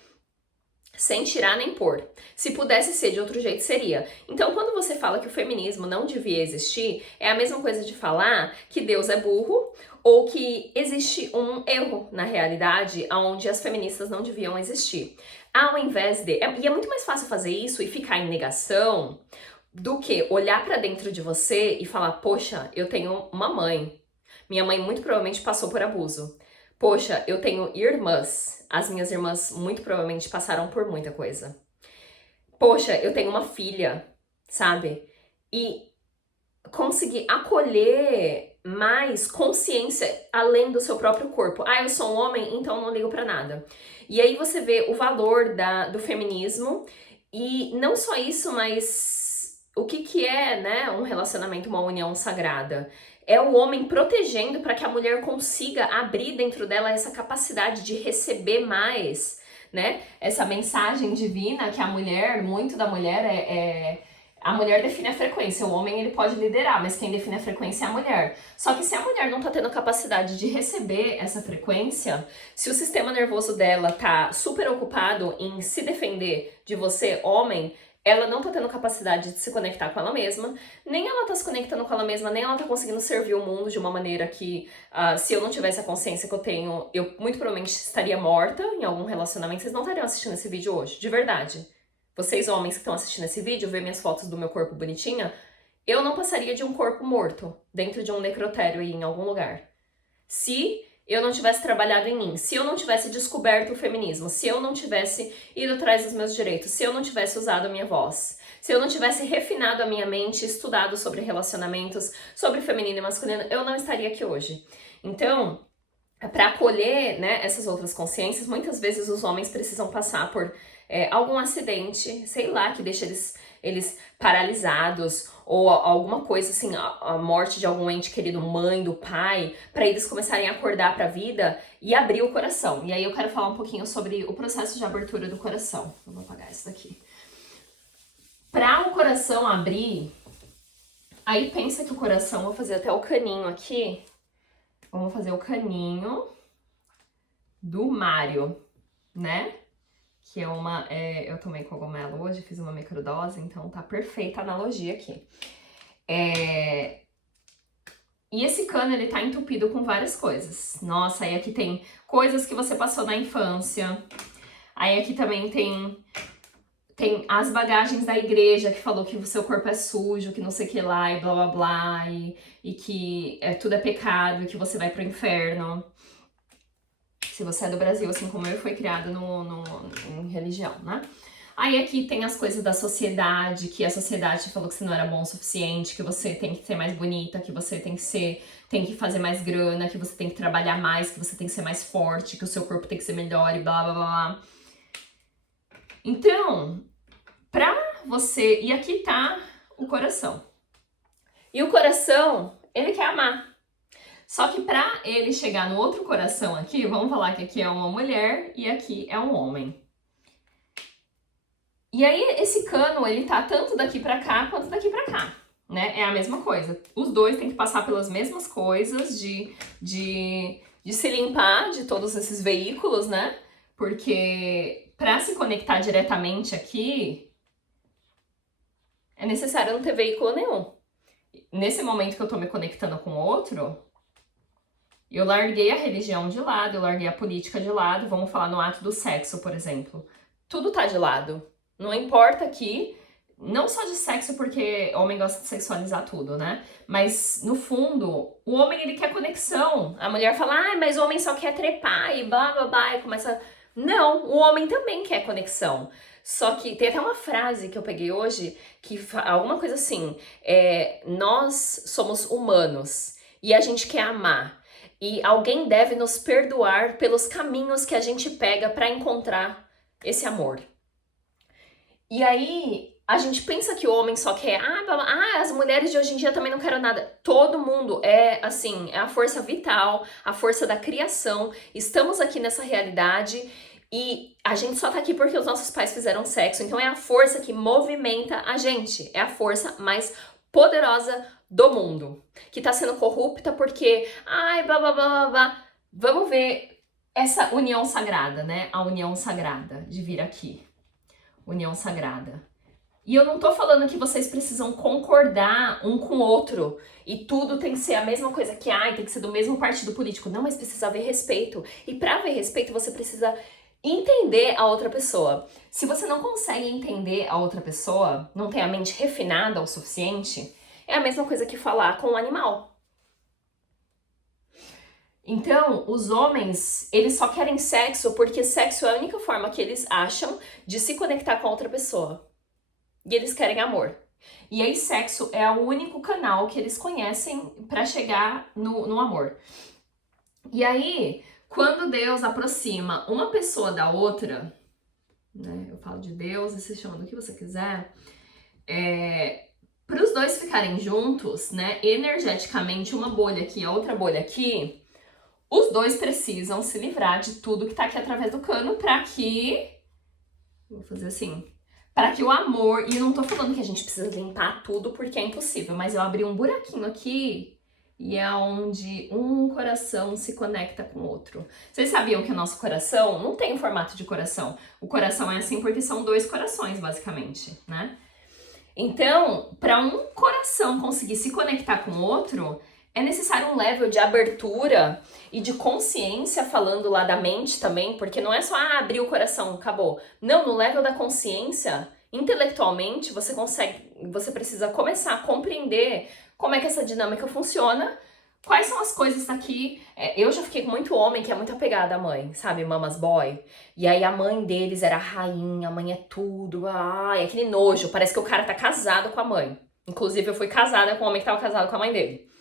Sem tirar nem pôr. Se pudesse ser de outro jeito, seria. Então, quando você fala que o feminismo não devia existir, é a mesma coisa de falar que Deus é burro ou que existe um erro na realidade onde as feministas não deviam existir. Ao invés de... E é muito mais fácil fazer isso e ficar em negação do que olhar pra dentro de você e falar, poxa, eu tenho uma mãe. Minha mãe muito provavelmente passou por abuso. Poxa, eu tenho irmãs. As minhas irmãs muito provavelmente passaram por muita coisa. Poxa, eu tenho uma filha, sabe? E conseguir acolher mais consciência além do seu próprio corpo. Ah, eu sou um homem, então não ligo pra nada. E aí você vê o valor do feminismo e não só isso, mas o que é, né, um relacionamento, uma união sagrada? É o homem protegendo para que a mulher consiga abrir dentro dela essa capacidade de receber mais, né? Essa mensagem divina que a mulher, muito da mulher a mulher define a frequência, o homem ele pode liderar, mas quem define a frequência é a mulher. Só que se a mulher não tá tendo capacidade de receber essa frequência, se o sistema nervoso dela tá super ocupado em se defender de você, homem, ela não tá tendo capacidade de se conectar com ela mesma, nem ela tá se conectando com ela mesma, nem ela tá conseguindo servir o mundo de uma maneira que, se eu não tivesse a consciência que eu tenho, eu muito provavelmente estaria morta em algum relacionamento. Vocês não estariam assistindo esse vídeo hoje, de verdade. Vocês homens que estão assistindo esse vídeo, ver minhas fotos do meu corpo bonitinha, eu não passaria de um corpo morto dentro de um necrotério aí em algum lugar. Se eu não tivesse trabalhado em mim, se eu não tivesse descoberto o feminismo, se eu não tivesse ido atrás dos meus direitos, se eu não tivesse usado a minha voz, se eu não tivesse refinado a minha mente, estudado sobre relacionamentos, sobre feminino e masculino, eu não estaria aqui hoje. Então, para acolher, né, essas outras consciências, muitas vezes os homens precisam passar por algum acidente, sei lá, que deixa eles paralisados, ou alguma coisa assim, a morte de algum ente querido, mãe, do pai, para eles começarem a acordar para a vida e abrir o coração. E aí eu quero falar um pouquinho sobre o processo de abertura do coração. Eu vou apagar isso daqui. Para o coração abrir, aí pensa que o coração, vou fazer até o caninho aqui. Vamos fazer o caninho do Mário, né? Que é eu tomei cogumelo hoje, fiz uma microdose, então tá perfeita a analogia aqui. E esse cano, ele tá entupido com várias coisas. Nossa, aí aqui tem coisas que você passou na infância. Aí aqui também tem as bagagens da igreja que falou que o seu corpo é sujo, que não sei o que lá, e blá blá blá, e que tudo é pecado, e que você vai pro inferno. Se você é do Brasil, assim como eu, foi criado em religião, né? Aí aqui tem as coisas da sociedade, que a sociedade falou que você não era bom o suficiente, que você tem que ser mais bonita, que você tem que fazer mais grana, que você tem que trabalhar mais, que você tem que ser mais forte, que o seu corpo tem que ser melhor e blá blá blá. Então, pra você... E aqui tá o coração. E o coração, ele quer amar. Só que pra ele chegar no outro coração aqui, vamos falar que aqui é uma mulher e aqui é um homem. E aí esse cano, ele tá tanto daqui pra cá quanto daqui pra cá, né? É a mesma coisa. Os dois têm que passar pelas mesmas coisas de se limpar de todos esses veículos, né? Porque pra se conectar diretamente aqui, é necessário não ter veículo nenhum. Nesse momento que eu tô me conectando com o outro... Eu larguei a religião de lado, eu larguei a política de lado, vamos falar no ato do sexo, por exemplo. Tudo tá de lado. Não importa aqui, não só de sexo, porque homem gosta de sexualizar tudo, né? Mas, no fundo, o homem, ele quer conexão. A mulher fala, mas o homem só quer trepar e blá, blá, blá, e começa... Não, o homem também quer conexão. Só que tem até uma frase que eu peguei hoje, que alguma coisa assim, nós somos humanos e a gente quer amar. E alguém deve nos perdoar pelos caminhos que a gente pega para encontrar esse amor. E aí, a gente pensa que o homem só quer... as mulheres de hoje em dia também não querem nada. Todo mundo é a força vital, a força da criação. Estamos aqui nessa realidade e a gente só tá aqui porque os nossos pais fizeram sexo. Então é a força que movimenta a gente. É a força mais poderosa do mundo, que tá sendo corrupta porque, blá, blá, blá, blá, blá. Vamos ver essa união sagrada, né? A união sagrada de vir aqui. União sagrada. E eu não tô falando que vocês precisam concordar um com o outro e tudo tem que ser a mesma coisa, que tem que ser do mesmo partido político. Não, mas precisa haver respeito. E pra haver respeito, você precisa Entender a outra pessoa. Se você não consegue entender a outra pessoa, não tem a mente refinada o suficiente, é a mesma coisa que falar com um animal. Então, os homens, eles só querem sexo porque sexo é a única forma que eles acham de se conectar com a outra pessoa. E eles querem amor. E aí, sexo é o único canal que eles conhecem para chegar no amor. E aí, quando Deus aproxima uma pessoa da outra, né? Eu falo de Deus e você chama do que você quiser, para os dois ficarem juntos, né? Energeticamente, uma bolha aqui e a outra bolha aqui, os dois precisam se livrar de tudo que tá aqui através do cano para que... Vou fazer assim... Para que o amor... E eu não tô falando que a gente precisa limpar tudo porque é impossível, mas eu abri um buraquinho aqui e é onde um coração se conecta com o outro. Vocês sabiam que o nosso coração não tem o formato de coração? O coração é assim porque são dois corações, basicamente, né? Então, para um coração conseguir se conectar com o outro... É necessário um level de abertura e de consciência, falando lá da mente também, porque não é só abrir o coração, acabou. Não, no level da consciência, intelectualmente, você precisa começar a compreender como é que essa dinâmica funciona, quais são as coisas daqui. Eu já fiquei com muito homem que é muito apegado à mãe, sabe? Mama's boy. E aí a mãe deles era a rainha, a mãe é tudo, ai, aquele nojo, parece que o cara tá casado com a mãe. Inclusive, eu fui casada com um homem que tava casado com a mãe dele.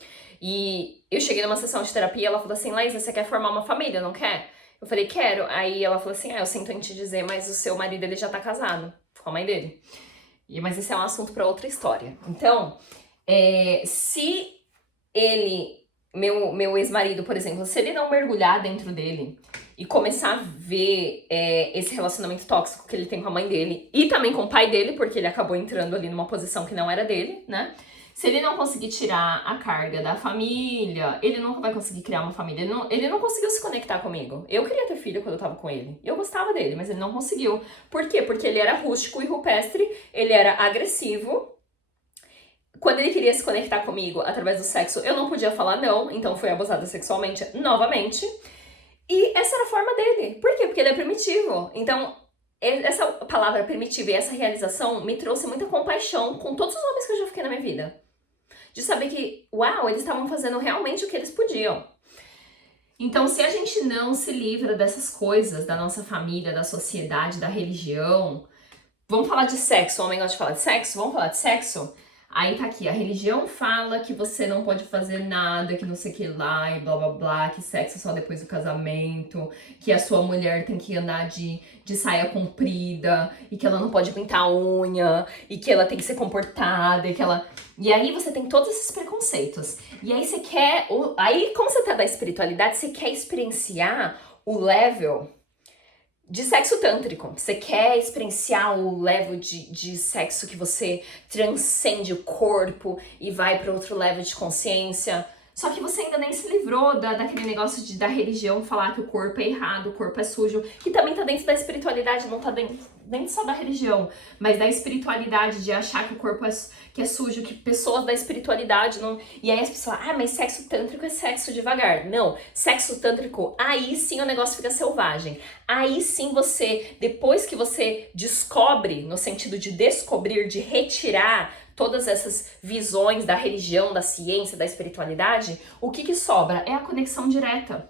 E eu cheguei numa sessão de terapia e ela falou assim, Laísa, você quer formar uma família, não quer? Eu falei, quero. Aí ela falou assim, eu sinto em te dizer, mas o seu marido, ele já tá casado com a mãe dele. Mas esse é um assunto pra outra história. Então, se ele, meu ex-marido, por exemplo, se ele não mergulhar dentro dele e começar a ver esse relacionamento tóxico que ele tem com a mãe dele e também com o pai dele, porque ele acabou entrando ali numa posição que não era dele, né? Se ele não conseguir tirar a carga da família, ele nunca vai conseguir criar uma família. Ele não conseguiu se conectar comigo. Eu queria ter filho quando eu tava com ele. Eu gostava dele, mas ele não conseguiu. Por quê? Porque ele era rústico e rupestre, ele era agressivo. Quando ele queria se conectar comigo através do sexo, eu não podia falar não, então fui abusada sexualmente novamente. E essa era a forma dele. Por quê? Porque ele é primitivo. Então, essa palavra primitiva e essa realização me trouxe muita compaixão com todos os homens que eu já fiquei na minha vida. De saber que, uau, eles estavam fazendo realmente o que eles podiam. Então, se a gente não se livra dessas coisas, da nossa família, da sociedade, da religião... Vamos falar de sexo, o homem gosta de falar de sexo? Vamos falar de sexo? Aí tá aqui, a religião fala que você não pode fazer nada, que não sei o que lá, e blá blá blá, que sexo é só depois do casamento, que a sua mulher tem que andar de saia comprida, e que ela não pode pintar a unha, e que ela tem que ser comportada, e que ela... E aí você tem todos esses preconceitos. E aí você quer... Aí, como você tá da espiritualidade, você quer experienciar o level... de sexo tântrico. Você quer experienciar o level de sexo que você transcende o corpo e vai para outro level de consciência. Só que você ainda nem se livrou daquele negócio da religião falar que o corpo é errado, o corpo é sujo, que também tá dentro da espiritualidade, não tá dentro só da religião, mas da espiritualidade, de achar que o corpo é sujo, que pessoas da espiritualidade não... E aí as pessoas, mas sexo tântrico é sexo devagar. Não, sexo tântrico, aí sim o negócio fica selvagem. Aí sim você, depois que você descobre, no sentido de descobrir, de retirar todas essas visões da religião, da ciência, da espiritualidade, o que sobra? É a conexão direta.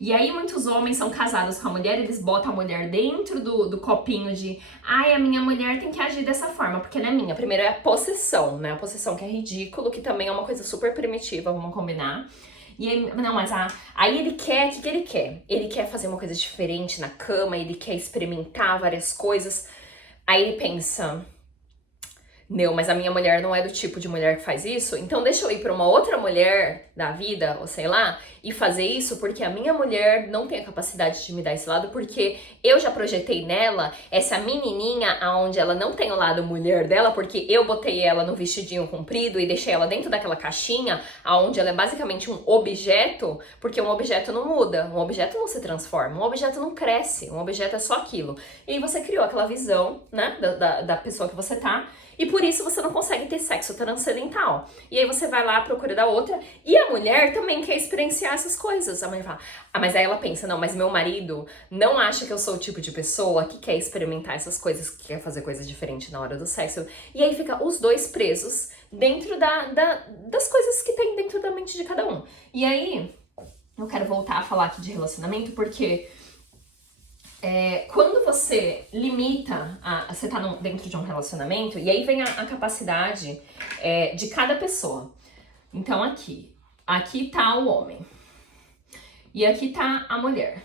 E aí muitos homens são casados com a mulher, eles botam a mulher dentro do copinho de a minha mulher tem que agir dessa forma, porque ela é minha. Primeiro é a possessão, né? A possessão que é ridículo, que também é uma coisa super primitiva, vamos combinar. E ele, não, mas aí ele quer, o que ele quer? Ele quer fazer uma coisa diferente na cama, ele quer experimentar várias coisas. Aí ele pensa... Não, mas a minha mulher não é do tipo de mulher que faz isso, então deixa eu ir pra uma outra mulher da vida, ou sei lá, e fazer isso porque a minha mulher não tem a capacidade de me dar esse lado, porque eu já projetei nela essa menininha aonde ela não tem o lado mulher dela, porque eu botei ela no vestidinho comprido e deixei ela dentro daquela caixinha, aonde ela é basicamente um objeto, porque um objeto não muda, um objeto não se transforma, um objeto não cresce, um objeto é só aquilo. E aí você criou aquela visão, né, da pessoa que você tá, E por isso você não consegue ter sexo transcendental. E aí você vai lá à procura da outra. E a mulher também quer experienciar essas coisas. A mulher fala, mas aí ela pensa, não, mas meu marido não acha que eu sou o tipo de pessoa que quer experimentar essas coisas, que quer fazer coisas diferentes na hora do sexo. E aí fica os dois presos dentro das coisas que tem dentro da mente de cada um. E aí, eu quero voltar a falar aqui de relacionamento, porque quando você limita, você tá dentro de um relacionamento, e aí vem a capacidade de cada pessoa. Então aqui tá o homem, e aqui tá a mulher.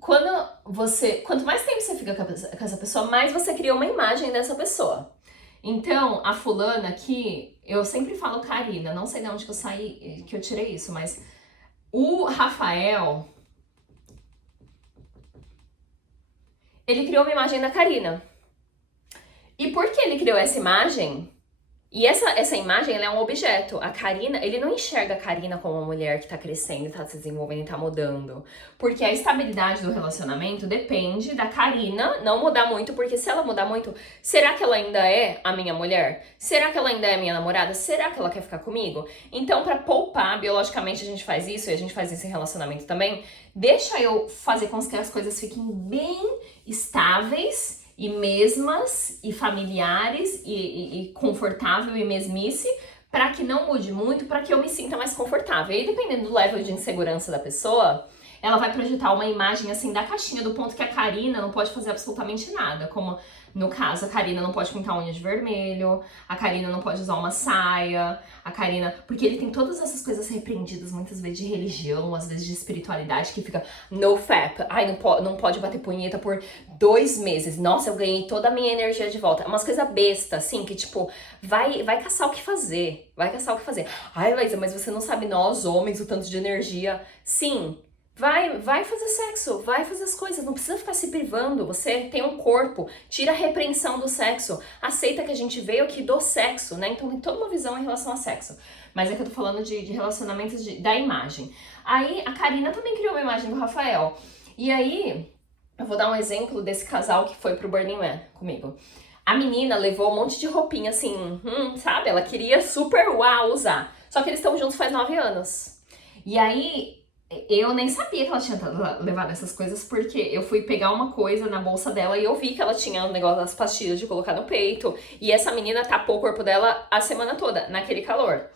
Quanto mais tempo você fica com essa pessoa, mais você cria uma imagem dessa pessoa. Então, a fulana aqui, eu sempre falo Karina, não sei de onde que eu tirei isso, mas o Rafael, ele criou uma imagem da Karina. E por que ele criou essa imagem? E essa imagem, ela é um objeto. A Karina, ele não enxerga a Karina como uma mulher que tá crescendo, tá se desenvolvendo e tá mudando. Porque a estabilidade do relacionamento depende da Karina não mudar muito, porque se ela mudar muito, será que ela ainda é a minha mulher? Será que ela ainda é a minha namorada? Será que ela quer ficar comigo? Então, pra poupar, biologicamente a gente faz isso, e a gente faz isso em relacionamento também, deixa eu fazer com que as coisas fiquem bem estáveis, e mesmas, e familiares, e confortável, e mesmice, para que não mude muito, para que eu me sinta mais confortável. E aí, dependendo do level de insegurança da pessoa, ela vai projetar uma imagem assim da caixinha, do ponto que a Karina não pode fazer absolutamente nada, como no caso, a Karina não pode pintar unha de vermelho, a Karina não pode usar uma saia, a Karina... Porque ele tem todas essas coisas repreendidas, muitas vezes de religião, às vezes de espiritualidade, que fica no fap, não pode bater punheta por 2 meses. Nossa, eu ganhei toda a minha energia de volta. É umas coisas bestas, assim, que tipo, vai caçar o que fazer, Ai, Laísa, mas você não sabe nós, homens, o tanto de energia. Sim, vai fazer sexo, vai fazer as coisas, não precisa ficar se privando, você tem um corpo, tira a repreensão do sexo, aceita que a gente veio aqui do sexo, né? Então tem toda uma visão em relação ao sexo. Mas é que eu tô falando de relacionamentos da imagem. Aí a Karina também criou uma imagem do Rafael. E aí, eu vou dar um exemplo desse casal que foi pro Burning Man comigo. A menina levou um monte de roupinha assim, sabe? Ela queria super uau usar. Só que eles estão juntos faz 9 anos. E aí, eu nem sabia que ela tinha levado essas coisas, porque eu fui pegar uma coisa na bolsa dela e eu vi que ela tinha um negócio das pastilhas de colocar no peito. E essa menina tapou o corpo dela a semana toda, naquele calor.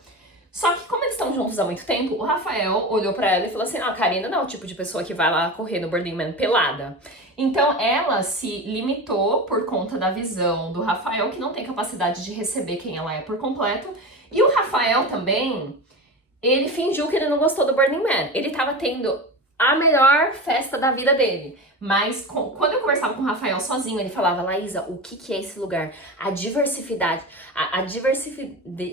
Só que como eles estão juntos há muito tempo, o Rafael olhou pra ela e falou assim, a Karina não é o tipo de pessoa que vai lá correr no Burning Man pelada. Então ela se limitou por conta da visão do Rafael, que não tem capacidade de receber quem ela é por completo. E o Rafael também... Ele fingiu que ele não gostou do Burning Man. Ele tava tendo a melhor festa da vida dele. Mas quando eu conversava com o Rafael sozinho, ele falava, Laísa, o que é esse lugar? A diversidade,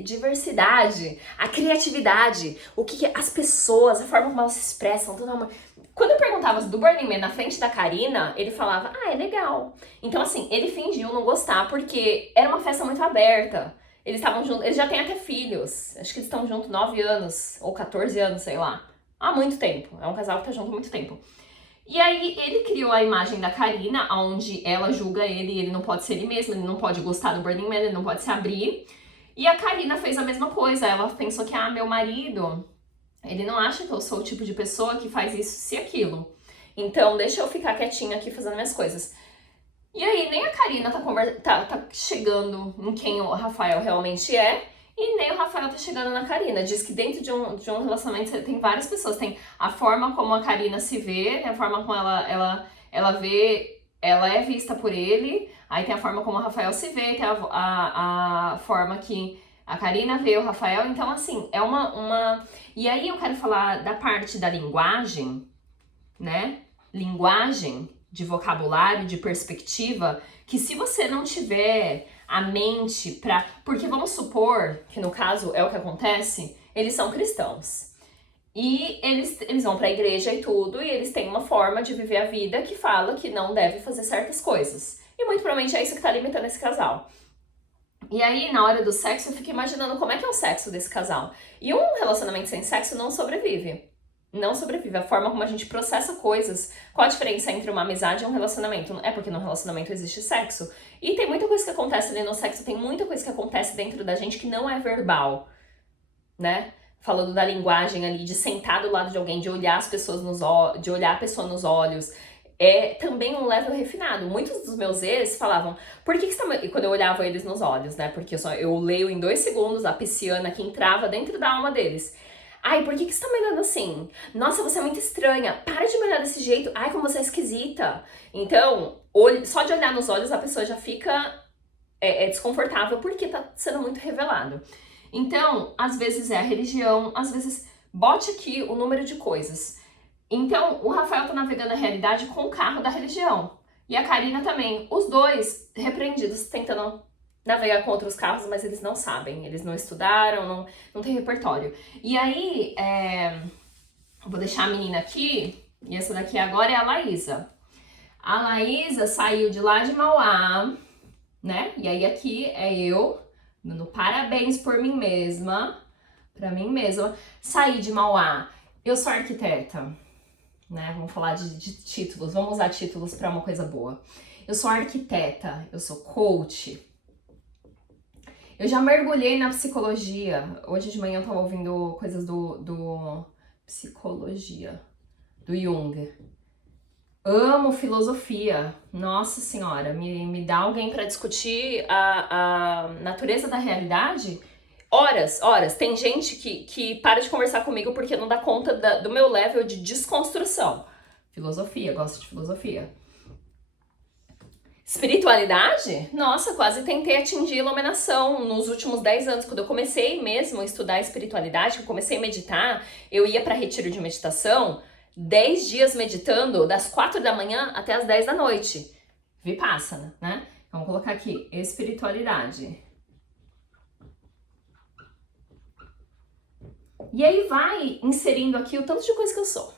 diversidade, a criatividade, o que é as pessoas, a forma como elas se expressam, tudo amor. Quando eu perguntava do Burning Man na frente da Karina, ele falava, é legal. Então assim, ele fingiu não gostar porque era uma festa muito aberta. Eles estavam juntos, eles já têm até filhos. Acho que eles estão juntos 9 anos, ou 14 anos, sei lá. Há muito tempo. É um casal que tá junto há muito tempo. E aí, ele criou a imagem da Karina, onde ela julga ele não pode ser ele mesmo, ele não pode gostar do Burning Man, ele não pode se abrir. E a Karina fez a mesma coisa. Ela pensou que, meu marido, ele não acha que eu sou o tipo de pessoa que faz isso e aquilo. Então, deixa eu ficar quietinha aqui fazendo minhas coisas. E aí, nem a Karina tá chegando em quem o Rafael realmente é, e nem o Rafael tá chegando na Karina. Diz que dentro de um relacionamento tem várias pessoas. Tem a forma como a Karina se vê, tem a forma como ela vê, ela é vista por ele, aí tem a forma como o Rafael se vê, tem a forma que a Karina vê o Rafael. Então, assim, é uma... E aí eu quero falar da parte da linguagem, né? Linguagem de vocabulário, de perspectiva, que se você não tiver a mente pra... Porque vamos supor que no caso é o que acontece, eles são cristãos. E eles vão pra igreja e tudo, e eles têm uma forma de viver a vida que fala que não deve fazer certas coisas. E muito provavelmente é isso que tá limitando esse casal. E aí, na hora do sexo, eu fico imaginando como é que é o sexo desse casal. E um relacionamento sem sexo não sobrevive. não sobrevive. A forma como a gente processa coisas. Qual a diferença entre uma amizade e um relacionamento? É porque no relacionamento existe sexo. E tem muita coisa que acontece ali no sexo, tem muita coisa que acontece dentro da gente que não é verbal, né? Falando da linguagem ali, de sentar do lado de alguém, de olhar as pessoas nos olhos, de olhar a pessoa nos olhos. É também um level refinado. Muitos dos meus ex falavam, por que você tá... E quando eu olhava eles nos olhos, né? Porque eu leio em 2 segundos a pisciana que entrava dentro da alma deles. Ai, por que você tá me olhando assim? Nossa, você é muito estranha. Para de me olhar desse jeito. Ai, como você é esquisita. Então, só de olhar nos olhos a pessoa já fica desconfortável porque tá sendo muito revelado. Então, às vezes é a religião, às vezes bote aqui o número de coisas. Então, o Rafael tá navegando a realidade com o carro da religião. E a Karina também. Os dois repreendidos, tentando navegar com outros carros, mas eles não sabem. Eles não estudaram, não tem repertório. E aí, vou deixar a menina aqui. E essa daqui agora é a Laísa. A Laísa saiu de lá de Mauá, né? E aí aqui é eu, dando parabéns por mim mesma. Pra mim mesma. Saí de Mauá. Eu sou arquiteta. Né? Vamos falar de títulos, vamos usar títulos para uma coisa boa. Eu sou arquiteta, eu sou coach. Eu já mergulhei na psicologia. Hoje de manhã eu tava ouvindo coisas do psicologia, do Jung. Amo filosofia. Nossa senhora, me dá alguém para discutir a natureza da realidade? Horas. Tem gente que para de conversar comigo porque não dá conta do meu level de desconstrução. Filosofia, gosto de filosofia. Espiritualidade? Nossa, quase tentei atingir a iluminação nos últimos 10 anos. Quando eu comecei mesmo a estudar espiritualidade, que eu comecei a meditar, eu ia para retiro de meditação, 10 dias meditando, das 4 da manhã até as 10 da noite. Vipassana, né? Vamos colocar aqui, espiritualidade. E aí vai inserindo aqui o tanto de coisa que eu sou.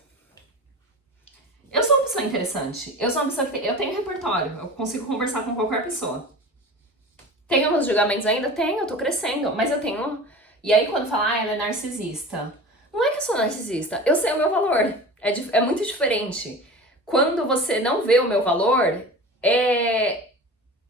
Eu sou uma pessoa interessante. Eu sou uma pessoa que eu tenho repertório. Eu consigo conversar com qualquer pessoa. Tenho meus julgamentos ainda? Tenho, eu tô crescendo. Mas eu tenho... E aí quando fala, ela é narcisista. Não é que eu sou narcisista. Eu sei o meu valor. É muito diferente. Quando você não vê o meu valor,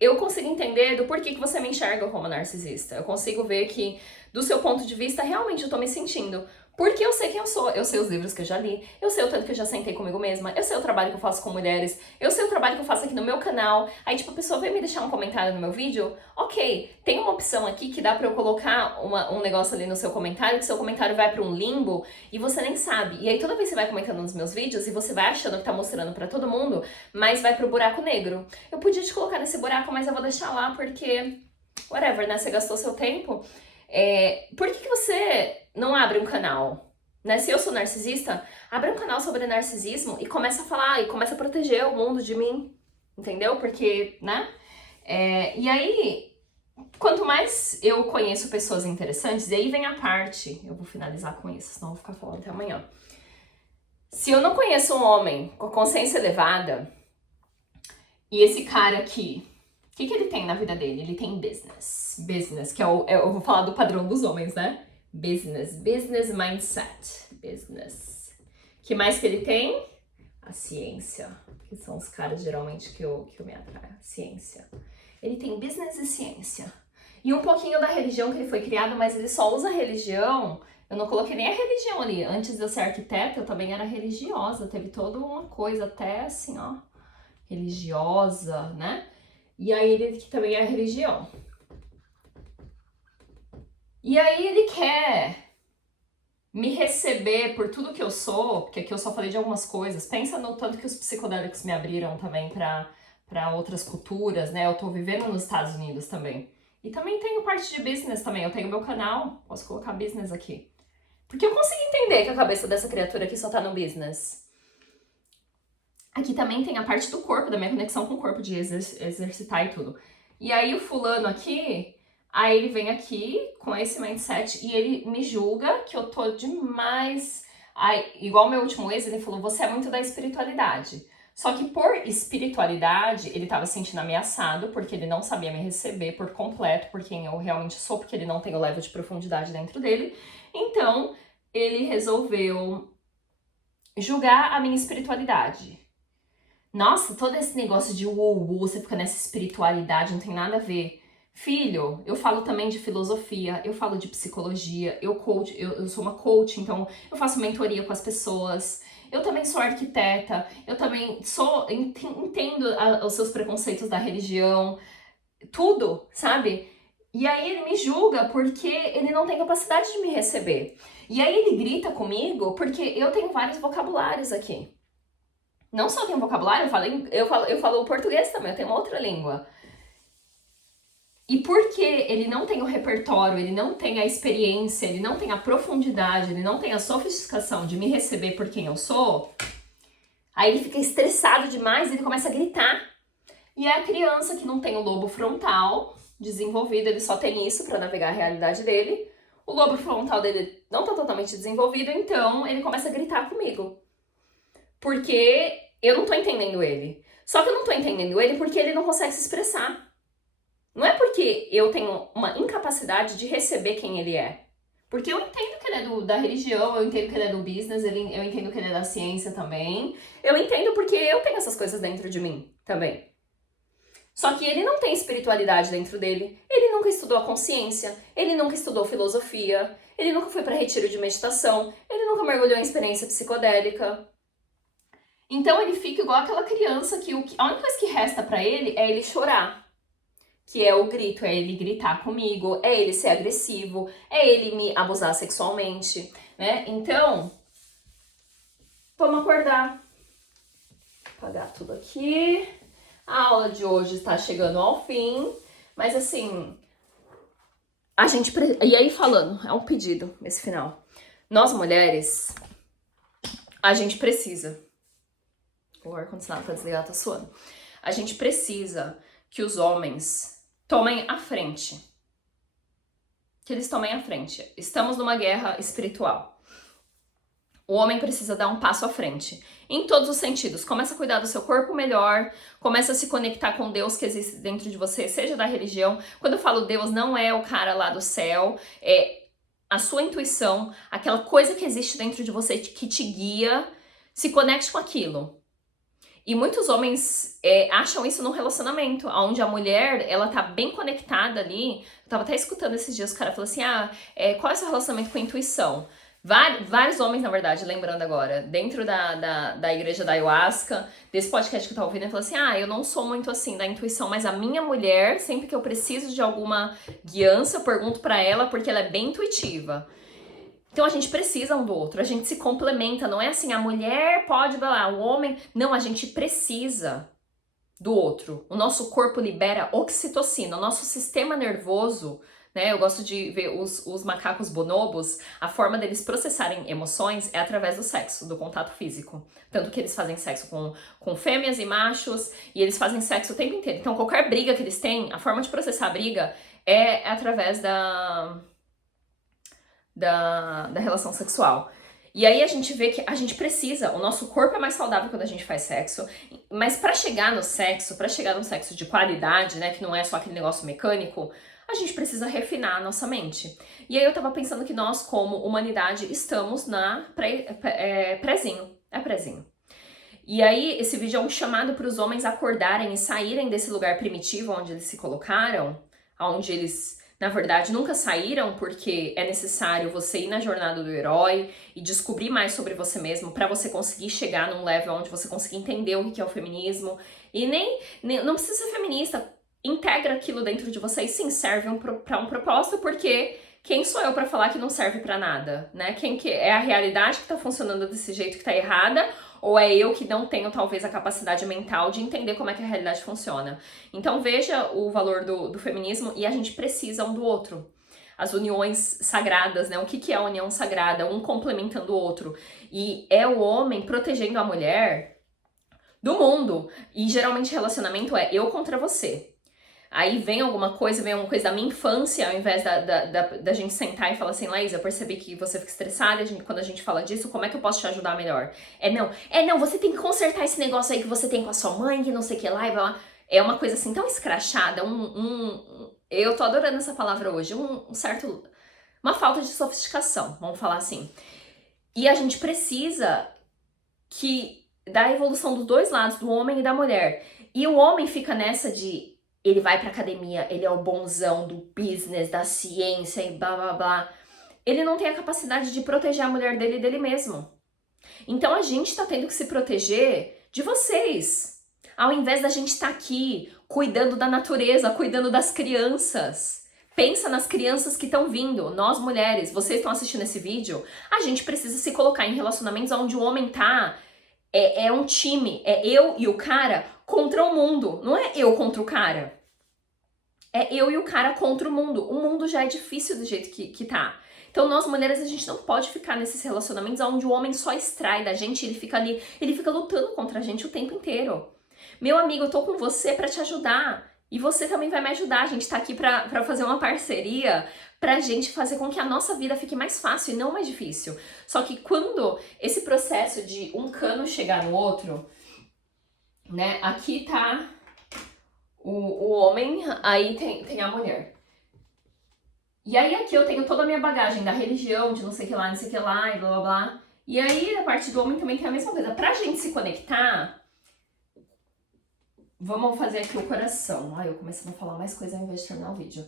eu consigo entender do porquê que você me enxerga como narcisista. Eu consigo ver que, do seu ponto de vista, realmente eu tô me sentindo. Porque eu sei quem eu sou, eu sei os livros que eu já li, eu sei o tanto que eu já sentei comigo mesma, eu sei o trabalho que eu faço com mulheres, eu sei o trabalho que eu faço aqui no meu canal. Aí, tipo, a pessoa vem me deixar um comentário no meu vídeo, ok, tem uma opção aqui que dá pra eu colocar um negócio ali no seu comentário, que seu comentário vai pra um limbo e você nem sabe. E aí, toda vez que você vai comentando nos meus vídeos e você vai achando que tá mostrando pra todo mundo, mas vai pro buraco negro. Eu podia te colocar nesse buraco, mas eu vou deixar lá porque, whatever, né? Você gastou seu tempo. Por que você não abre um canal? Né? Se eu sou narcisista, abre um canal sobre narcisismo e começa a falar, e começa a proteger o mundo de mim, entendeu? Porque, né? E aí, quanto mais eu conheço pessoas interessantes, e aí vem a parte, eu vou finalizar com isso, senão eu vou ficar falando até amanhã. Se eu não conheço um homem com consciência elevada, e esse cara aqui, o que ele tem na vida dele? Ele tem business, que eu vou falar do padrão dos homens, né? Business mindset, business. O que mais que ele tem? A ciência, que são os caras geralmente que eu me atraio, ciência. Ele tem business e ciência. E um pouquinho da religião que ele foi criado, mas ele só usa religião. Eu não coloquei nem a religião ali. Antes de eu ser arquiteta, eu também era religiosa. Teve toda uma coisa até assim, ó, religiosa, né? E aí ele que também é religião. E aí ele quer me receber por tudo que eu sou, porque aqui eu só falei de algumas coisas. Pensa no tanto que os psicodélicos me abriram também para outras culturas, né? Eu tô vivendo nos Estados Unidos também. E também tenho parte de business também. Eu tenho meu canal, posso colocar business aqui. Porque eu consigo entender que a cabeça dessa criatura aqui só tá no business. Aqui também tem a parte do corpo, da minha conexão com o corpo, de exercitar e tudo. E aí o fulano aqui, aí ele vem aqui com esse mindset e ele me julga que eu tô demais... Aí, igual o meu último ex, ele falou, você é muito da espiritualidade. Só que por espiritualidade, ele tava se sentindo ameaçado, porque ele não sabia me receber por completo, por quem eu realmente sou, porque ele não tem o level de profundidade dentro dele. Então, ele resolveu julgar a minha espiritualidade. Nossa, todo esse negócio de você fica nessa espiritualidade, não tem nada a ver. Filho, eu falo também de filosofia, eu falo de psicologia, eu sou uma coach, então eu faço mentoria com as pessoas. Eu também sou arquiteta, eu também entendo os seus preconceitos da religião, tudo, sabe? E aí ele me julga porque ele não tem capacidade de me receber. E aí ele grita comigo porque eu tenho vários vocabulários aqui. Não só tenho vocabulário, eu falo o português também, eu tenho uma outra língua. E porque ele não tem o repertório, ele não tem a experiência, ele não tem a profundidade, ele não tem a sofisticação de me receber por quem eu sou, aí ele fica estressado demais e ele começa a gritar. E é a criança que não tem o lobo frontal desenvolvido, ele só tem isso para navegar a realidade dele. O lobo frontal dele não tá totalmente desenvolvido, então ele começa a gritar comigo. Porque eu não tô entendendo ele. Só que eu não tô entendendo ele porque ele não consegue se expressar. Não é porque eu tenho uma incapacidade de receber quem ele é. Porque eu entendo que ele é da religião, eu entendo que ele é do business, eu entendo que ele é da ciência também. Eu entendo porque eu tenho essas coisas dentro de mim também. Só que ele não tem espiritualidade dentro dele, ele nunca estudou a consciência, ele nunca estudou filosofia, ele nunca foi para retiro de meditação, ele nunca mergulhou em experiência psicodélica. Então ele fica igual aquela criança que a única coisa que resta para ele é ele chorar. Que é o grito, é ele gritar comigo, é ele ser agressivo, é ele me abusar sexualmente, né? Então, vamos acordar. Apagar tudo aqui. A aula de hoje está chegando ao fim, mas assim, e aí falando, é um pedido esse final. Nós mulheres, a gente precisa. O ar-condicionado tá desligado, tá suando. A gente precisa que os homens tomem a frente. Que eles tomem a frente. Estamos numa guerra espiritual. O homem precisa dar um passo à frente. Em todos os sentidos. Começa a cuidar do seu corpo melhor. Começa a se conectar com Deus que existe dentro de você, seja da religião. Quando eu falo Deus, não é o cara lá do céu. É a sua intuição. Aquela coisa que existe dentro de você que te guia. Se conecte com aquilo. E muitos homens acham isso num relacionamento, onde a mulher, ela tá bem conectada ali. Eu tava até escutando esses dias, o cara falou assim, qual é o seu relacionamento com a intuição? Vários homens, na verdade, lembrando agora, dentro da igreja da Ayahuasca, desse podcast que eu tava ouvindo, ele falou assim, eu não sou muito assim da intuição, mas a minha mulher, sempre que eu preciso de alguma guiança, eu pergunto pra ela, porque ela é bem intuitiva. Então a gente precisa um do outro, a gente se complementa, não é assim, a mulher pode, o homem... Não, a gente precisa do outro. O nosso corpo libera oxitocina, o nosso sistema nervoso, né? Eu gosto de ver os macacos bonobos, a forma deles processarem emoções é através do sexo, do contato físico. Tanto que eles fazem sexo com fêmeas e machos, e eles fazem sexo o tempo inteiro. Então qualquer briga que eles têm, a forma de processar a briga é através da relação sexual. E aí a gente vê que a gente precisa, o nosso corpo é mais saudável quando a gente faz sexo, mas pra chegar no sexo de qualidade, né, que não é só aquele negócio mecânico, a gente precisa refinar a nossa mente. E aí eu tava pensando que nós, como humanidade, estamos na prézinho. E aí esse vídeo é um chamado para os homens acordarem e saírem desse lugar primitivo onde eles se colocaram, onde eles... Na verdade, nunca saíram porque é necessário você ir na jornada do herói e descobrir mais sobre você mesmo para você conseguir chegar num level onde você conseguir entender o que é o feminismo. E nem não precisa ser feminista, integra aquilo dentro de você e sim, serve para um propósito, porque quem sou eu para falar que não serve para nada, né? Quem que é a realidade que tá funcionando desse jeito que tá errada? Ou é eu que não tenho, talvez, a capacidade mental de entender como é que a realidade funciona? Então, veja o valor do feminismo e a gente precisa um do outro. As uniões sagradas, né? O que é a união sagrada? Um complementando o outro. E é o homem protegendo a mulher do mundo. E, geralmente, relacionamento é eu contra você. Aí vem alguma coisa da minha infância, ao invés da gente sentar e falar assim, Laís, eu percebi que você fica estressada, quando a gente fala disso, como é que eu posso te ajudar melhor? Não, você tem que consertar esse negócio aí que você tem com a sua mãe, que não sei o que lá, e vai lá. É uma coisa assim tão escrachada, eu tô adorando essa palavra hoje, uma falta de sofisticação, vamos falar assim. E a gente precisa da evolução dos dois lados, do homem e da mulher. E o homem fica nessa de ele vai pra academia, ele é o bonzão do business, da ciência e blá blá blá. Ele não tem a capacidade de proteger a mulher dele e dele mesmo. Então a gente tá tendo que se proteger de vocês. Ao invés da gente estar aqui cuidando da natureza, cuidando das crianças. Pensa nas crianças que estão vindo. Nós mulheres, vocês estão assistindo esse vídeo, a gente precisa se colocar em relacionamentos onde o homem tá. É um time, é eu e o cara contra o mundo. Não é eu contra o cara. É eu e o cara contra o mundo. O mundo já é difícil do jeito que tá. Então, nós mulheres, a gente não pode ficar nesses relacionamentos onde o homem só extrai da gente, ele fica ali, ele fica lutando contra a gente o tempo inteiro. Meu amigo, eu tô com você pra te ajudar. E você também vai me ajudar. A gente tá aqui pra fazer uma parceria, pra gente fazer com que a nossa vida fique mais fácil e não mais difícil. Só que quando esse processo de um cano chegar no outro, né? Aqui tá o homem, aí tem a mulher. E aí aqui eu tenho toda a minha bagagem da religião, de não sei o que lá, não sei o que lá, e blá blá blá. E aí a parte do homem também tem a mesma coisa. Pra gente se conectar, vamos fazer aqui o coração. Ai, eu começando a falar mais coisa ao invés de terminar o vídeo.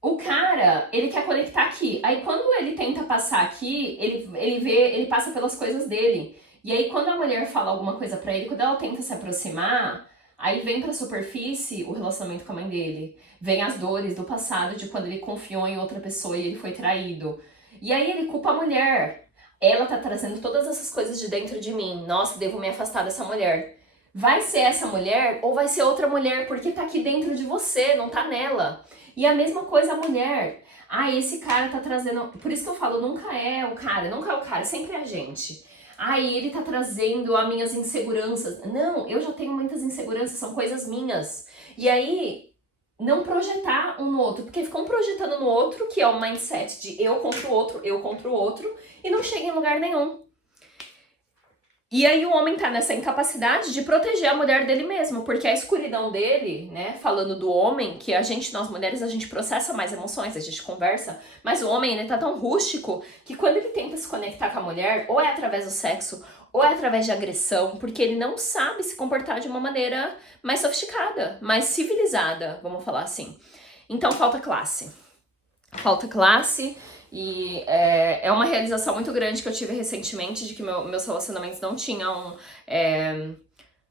O cara, ele quer conectar aqui. Aí quando ele tenta passar aqui, ele passa pelas coisas dele. E aí quando a mulher fala alguma coisa pra ele, quando ela tenta se aproximar, aí vem pra superfície o relacionamento com a mãe dele. Vem as dores do passado, de quando ele confiou em outra pessoa e ele foi traído. E aí ele culpa a mulher. Ela tá trazendo todas essas coisas de dentro de mim. Nossa, devo me afastar dessa mulher. Vai ser essa mulher ou vai ser outra mulher, porque tá aqui dentro de você, não tá nela. E a mesma coisa a mulher. Ah, esse cara tá trazendo... Por isso que eu falo, nunca é o cara, sempre é a gente. Aí ele tá trazendo as minhas inseguranças. Não, eu já tenho muitas inseguranças, são coisas minhas. E aí, não projetar um no outro, porque ficam projetando no outro, que é o mindset de eu contra o outro, e não chega em lugar nenhum. E aí o homem tá nessa incapacidade de proteger a mulher dele mesmo, porque a escuridão dele, né, falando do homem, que nós mulheres, a gente processa mais emoções, a gente conversa, mas o homem, ele tá tão rústico que quando ele tenta se conectar com a mulher, ou é através do sexo, ou é através de agressão, porque ele não sabe se comportar de uma maneira mais sofisticada, mais civilizada, vamos falar assim. Então falta classe. Falta classe. E é uma realização muito grande que eu tive recentemente de que meus relacionamentos não tinham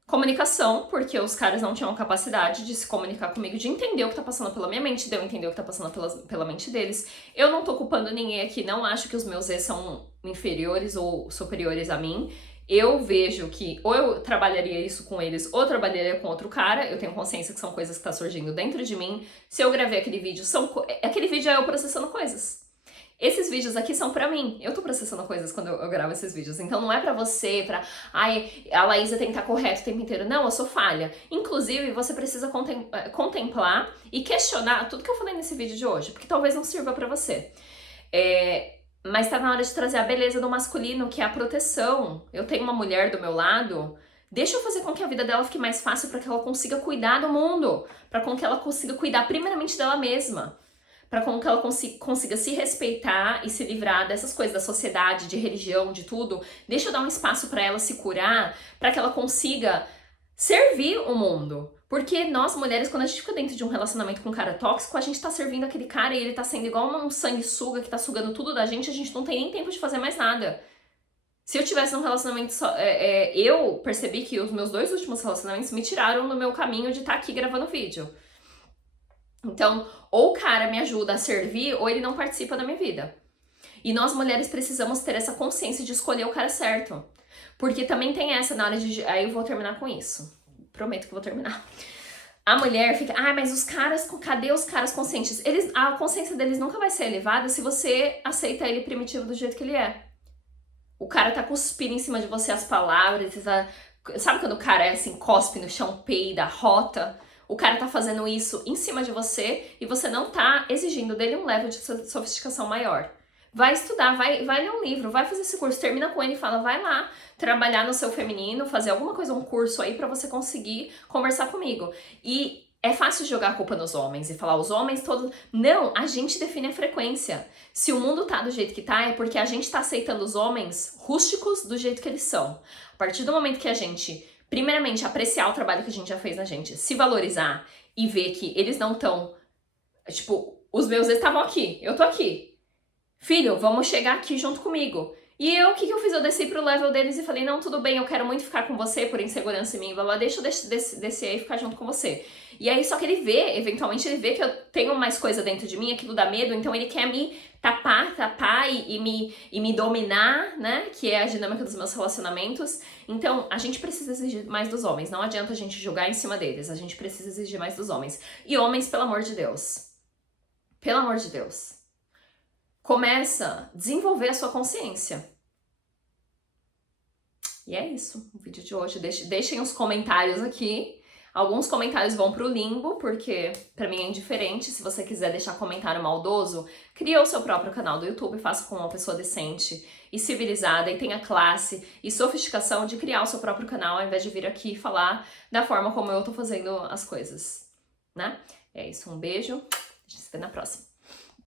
comunicação, porque os caras não tinham capacidade de se comunicar comigo, de entender o que tá passando pela minha mente, de eu entender o que tá passando pela mente deles. Eu não tô culpando ninguém aqui, não acho que os meus ex são inferiores ou superiores a mim. Eu vejo que ou eu trabalharia isso com eles ou eu trabalharia com outro cara. Eu tenho consciência que são coisas que tá surgindo dentro de mim. Se eu gravei aquele vídeo, aquele vídeo é eu processando coisas. Esses vídeos aqui são pra mim. Eu tô processando coisas quando eu gravo esses vídeos. Então não é pra você, a Laísa tem que estar correta o tempo inteiro. Não, eu sou falha. Inclusive, você precisa contemplar e questionar tudo que eu falei nesse vídeo de hoje, porque talvez não sirva pra você. Mas tá na hora de trazer a beleza do masculino, que é a proteção. Eu tenho uma mulher do meu lado, deixa eu fazer com que a vida dela fique mais fácil para que ela consiga cuidar do mundo, para que ela consiga cuidar primeiramente dela mesma, para que ela consiga se respeitar e se livrar dessas coisas da sociedade, de religião, de tudo. Deixa eu dar um espaço para ela se curar, para que ela consiga servir o mundo. Porque nós, mulheres, quando a gente fica dentro de um relacionamento com um cara tóxico, a gente tá servindo aquele cara e ele tá sendo igual um sanguessuga que tá sugando tudo da gente, a gente não tem nem tempo de fazer mais nada. Se eu tivesse um relacionamento só... eu percebi que os meus 2 últimos relacionamentos me tiraram do meu caminho de estar aqui gravando vídeo. Então, ou o cara me ajuda a servir, ou ele não participa da minha vida. E nós, mulheres, precisamos ter essa consciência de escolher o cara certo. Porque também tem essa na hora de... Aí eu vou terminar com isso. Prometo que vou terminar. A mulher fica... mas os caras... Cadê os caras conscientes? A consciência deles nunca vai ser elevada se você aceita ele primitivo do jeito que ele é. O cara tá cuspindo em cima de você as palavras. Sabe quando o cara assim, cospe no chão, peida, rota? O cara tá fazendo isso em cima de você e você não tá exigindo dele um level de sofisticação maior. Vai estudar, vai ler um livro, vai fazer esse curso, termina com ele e fala, vai lá trabalhar no seu feminino, fazer alguma coisa, um curso aí pra você conseguir conversar comigo. E É fácil jogar a culpa nos homens e falar os homens todos... Não, a gente define a frequência. Se o mundo tá do jeito que tá, é porque a gente tá aceitando os homens rústicos do jeito que eles são. A partir do momento que a gente, primeiramente, apreciar o trabalho que a gente já fez na gente, se valorizar e ver que eles não estão... Tipo, os meus estavam aqui, eu tô aqui. Filho, vamos chegar aqui junto comigo. E eu, o que eu fiz? Eu desci pro level deles e falei, não, tudo bem, eu quero muito ficar com você por insegurança em mim, blá, blá, deixa eu descer aí e ficar junto com você. E aí, só que ele vê, eventualmente ele vê que eu tenho mais coisa dentro de mim, aquilo dá medo, então ele quer me tapar e me dominar, né? Que é a dinâmica dos meus relacionamentos. Então, a gente precisa exigir mais dos homens, não adianta a gente jogar em cima deles, a gente precisa exigir mais dos homens. E homens, pelo amor de Deus, começa a desenvolver a sua consciência. E é isso, o vídeo de hoje. Deixem os comentários aqui. Alguns comentários vão pro limbo, porque pra mim é indiferente. Se você quiser deixar comentário maldoso, cria o seu próprio canal do YouTube, faça com uma pessoa decente e civilizada e tenha classe e sofisticação de criar o seu próprio canal, ao invés de vir aqui falar da forma como eu tô fazendo as coisas, né? É isso, um beijo, a gente se vê na próxima.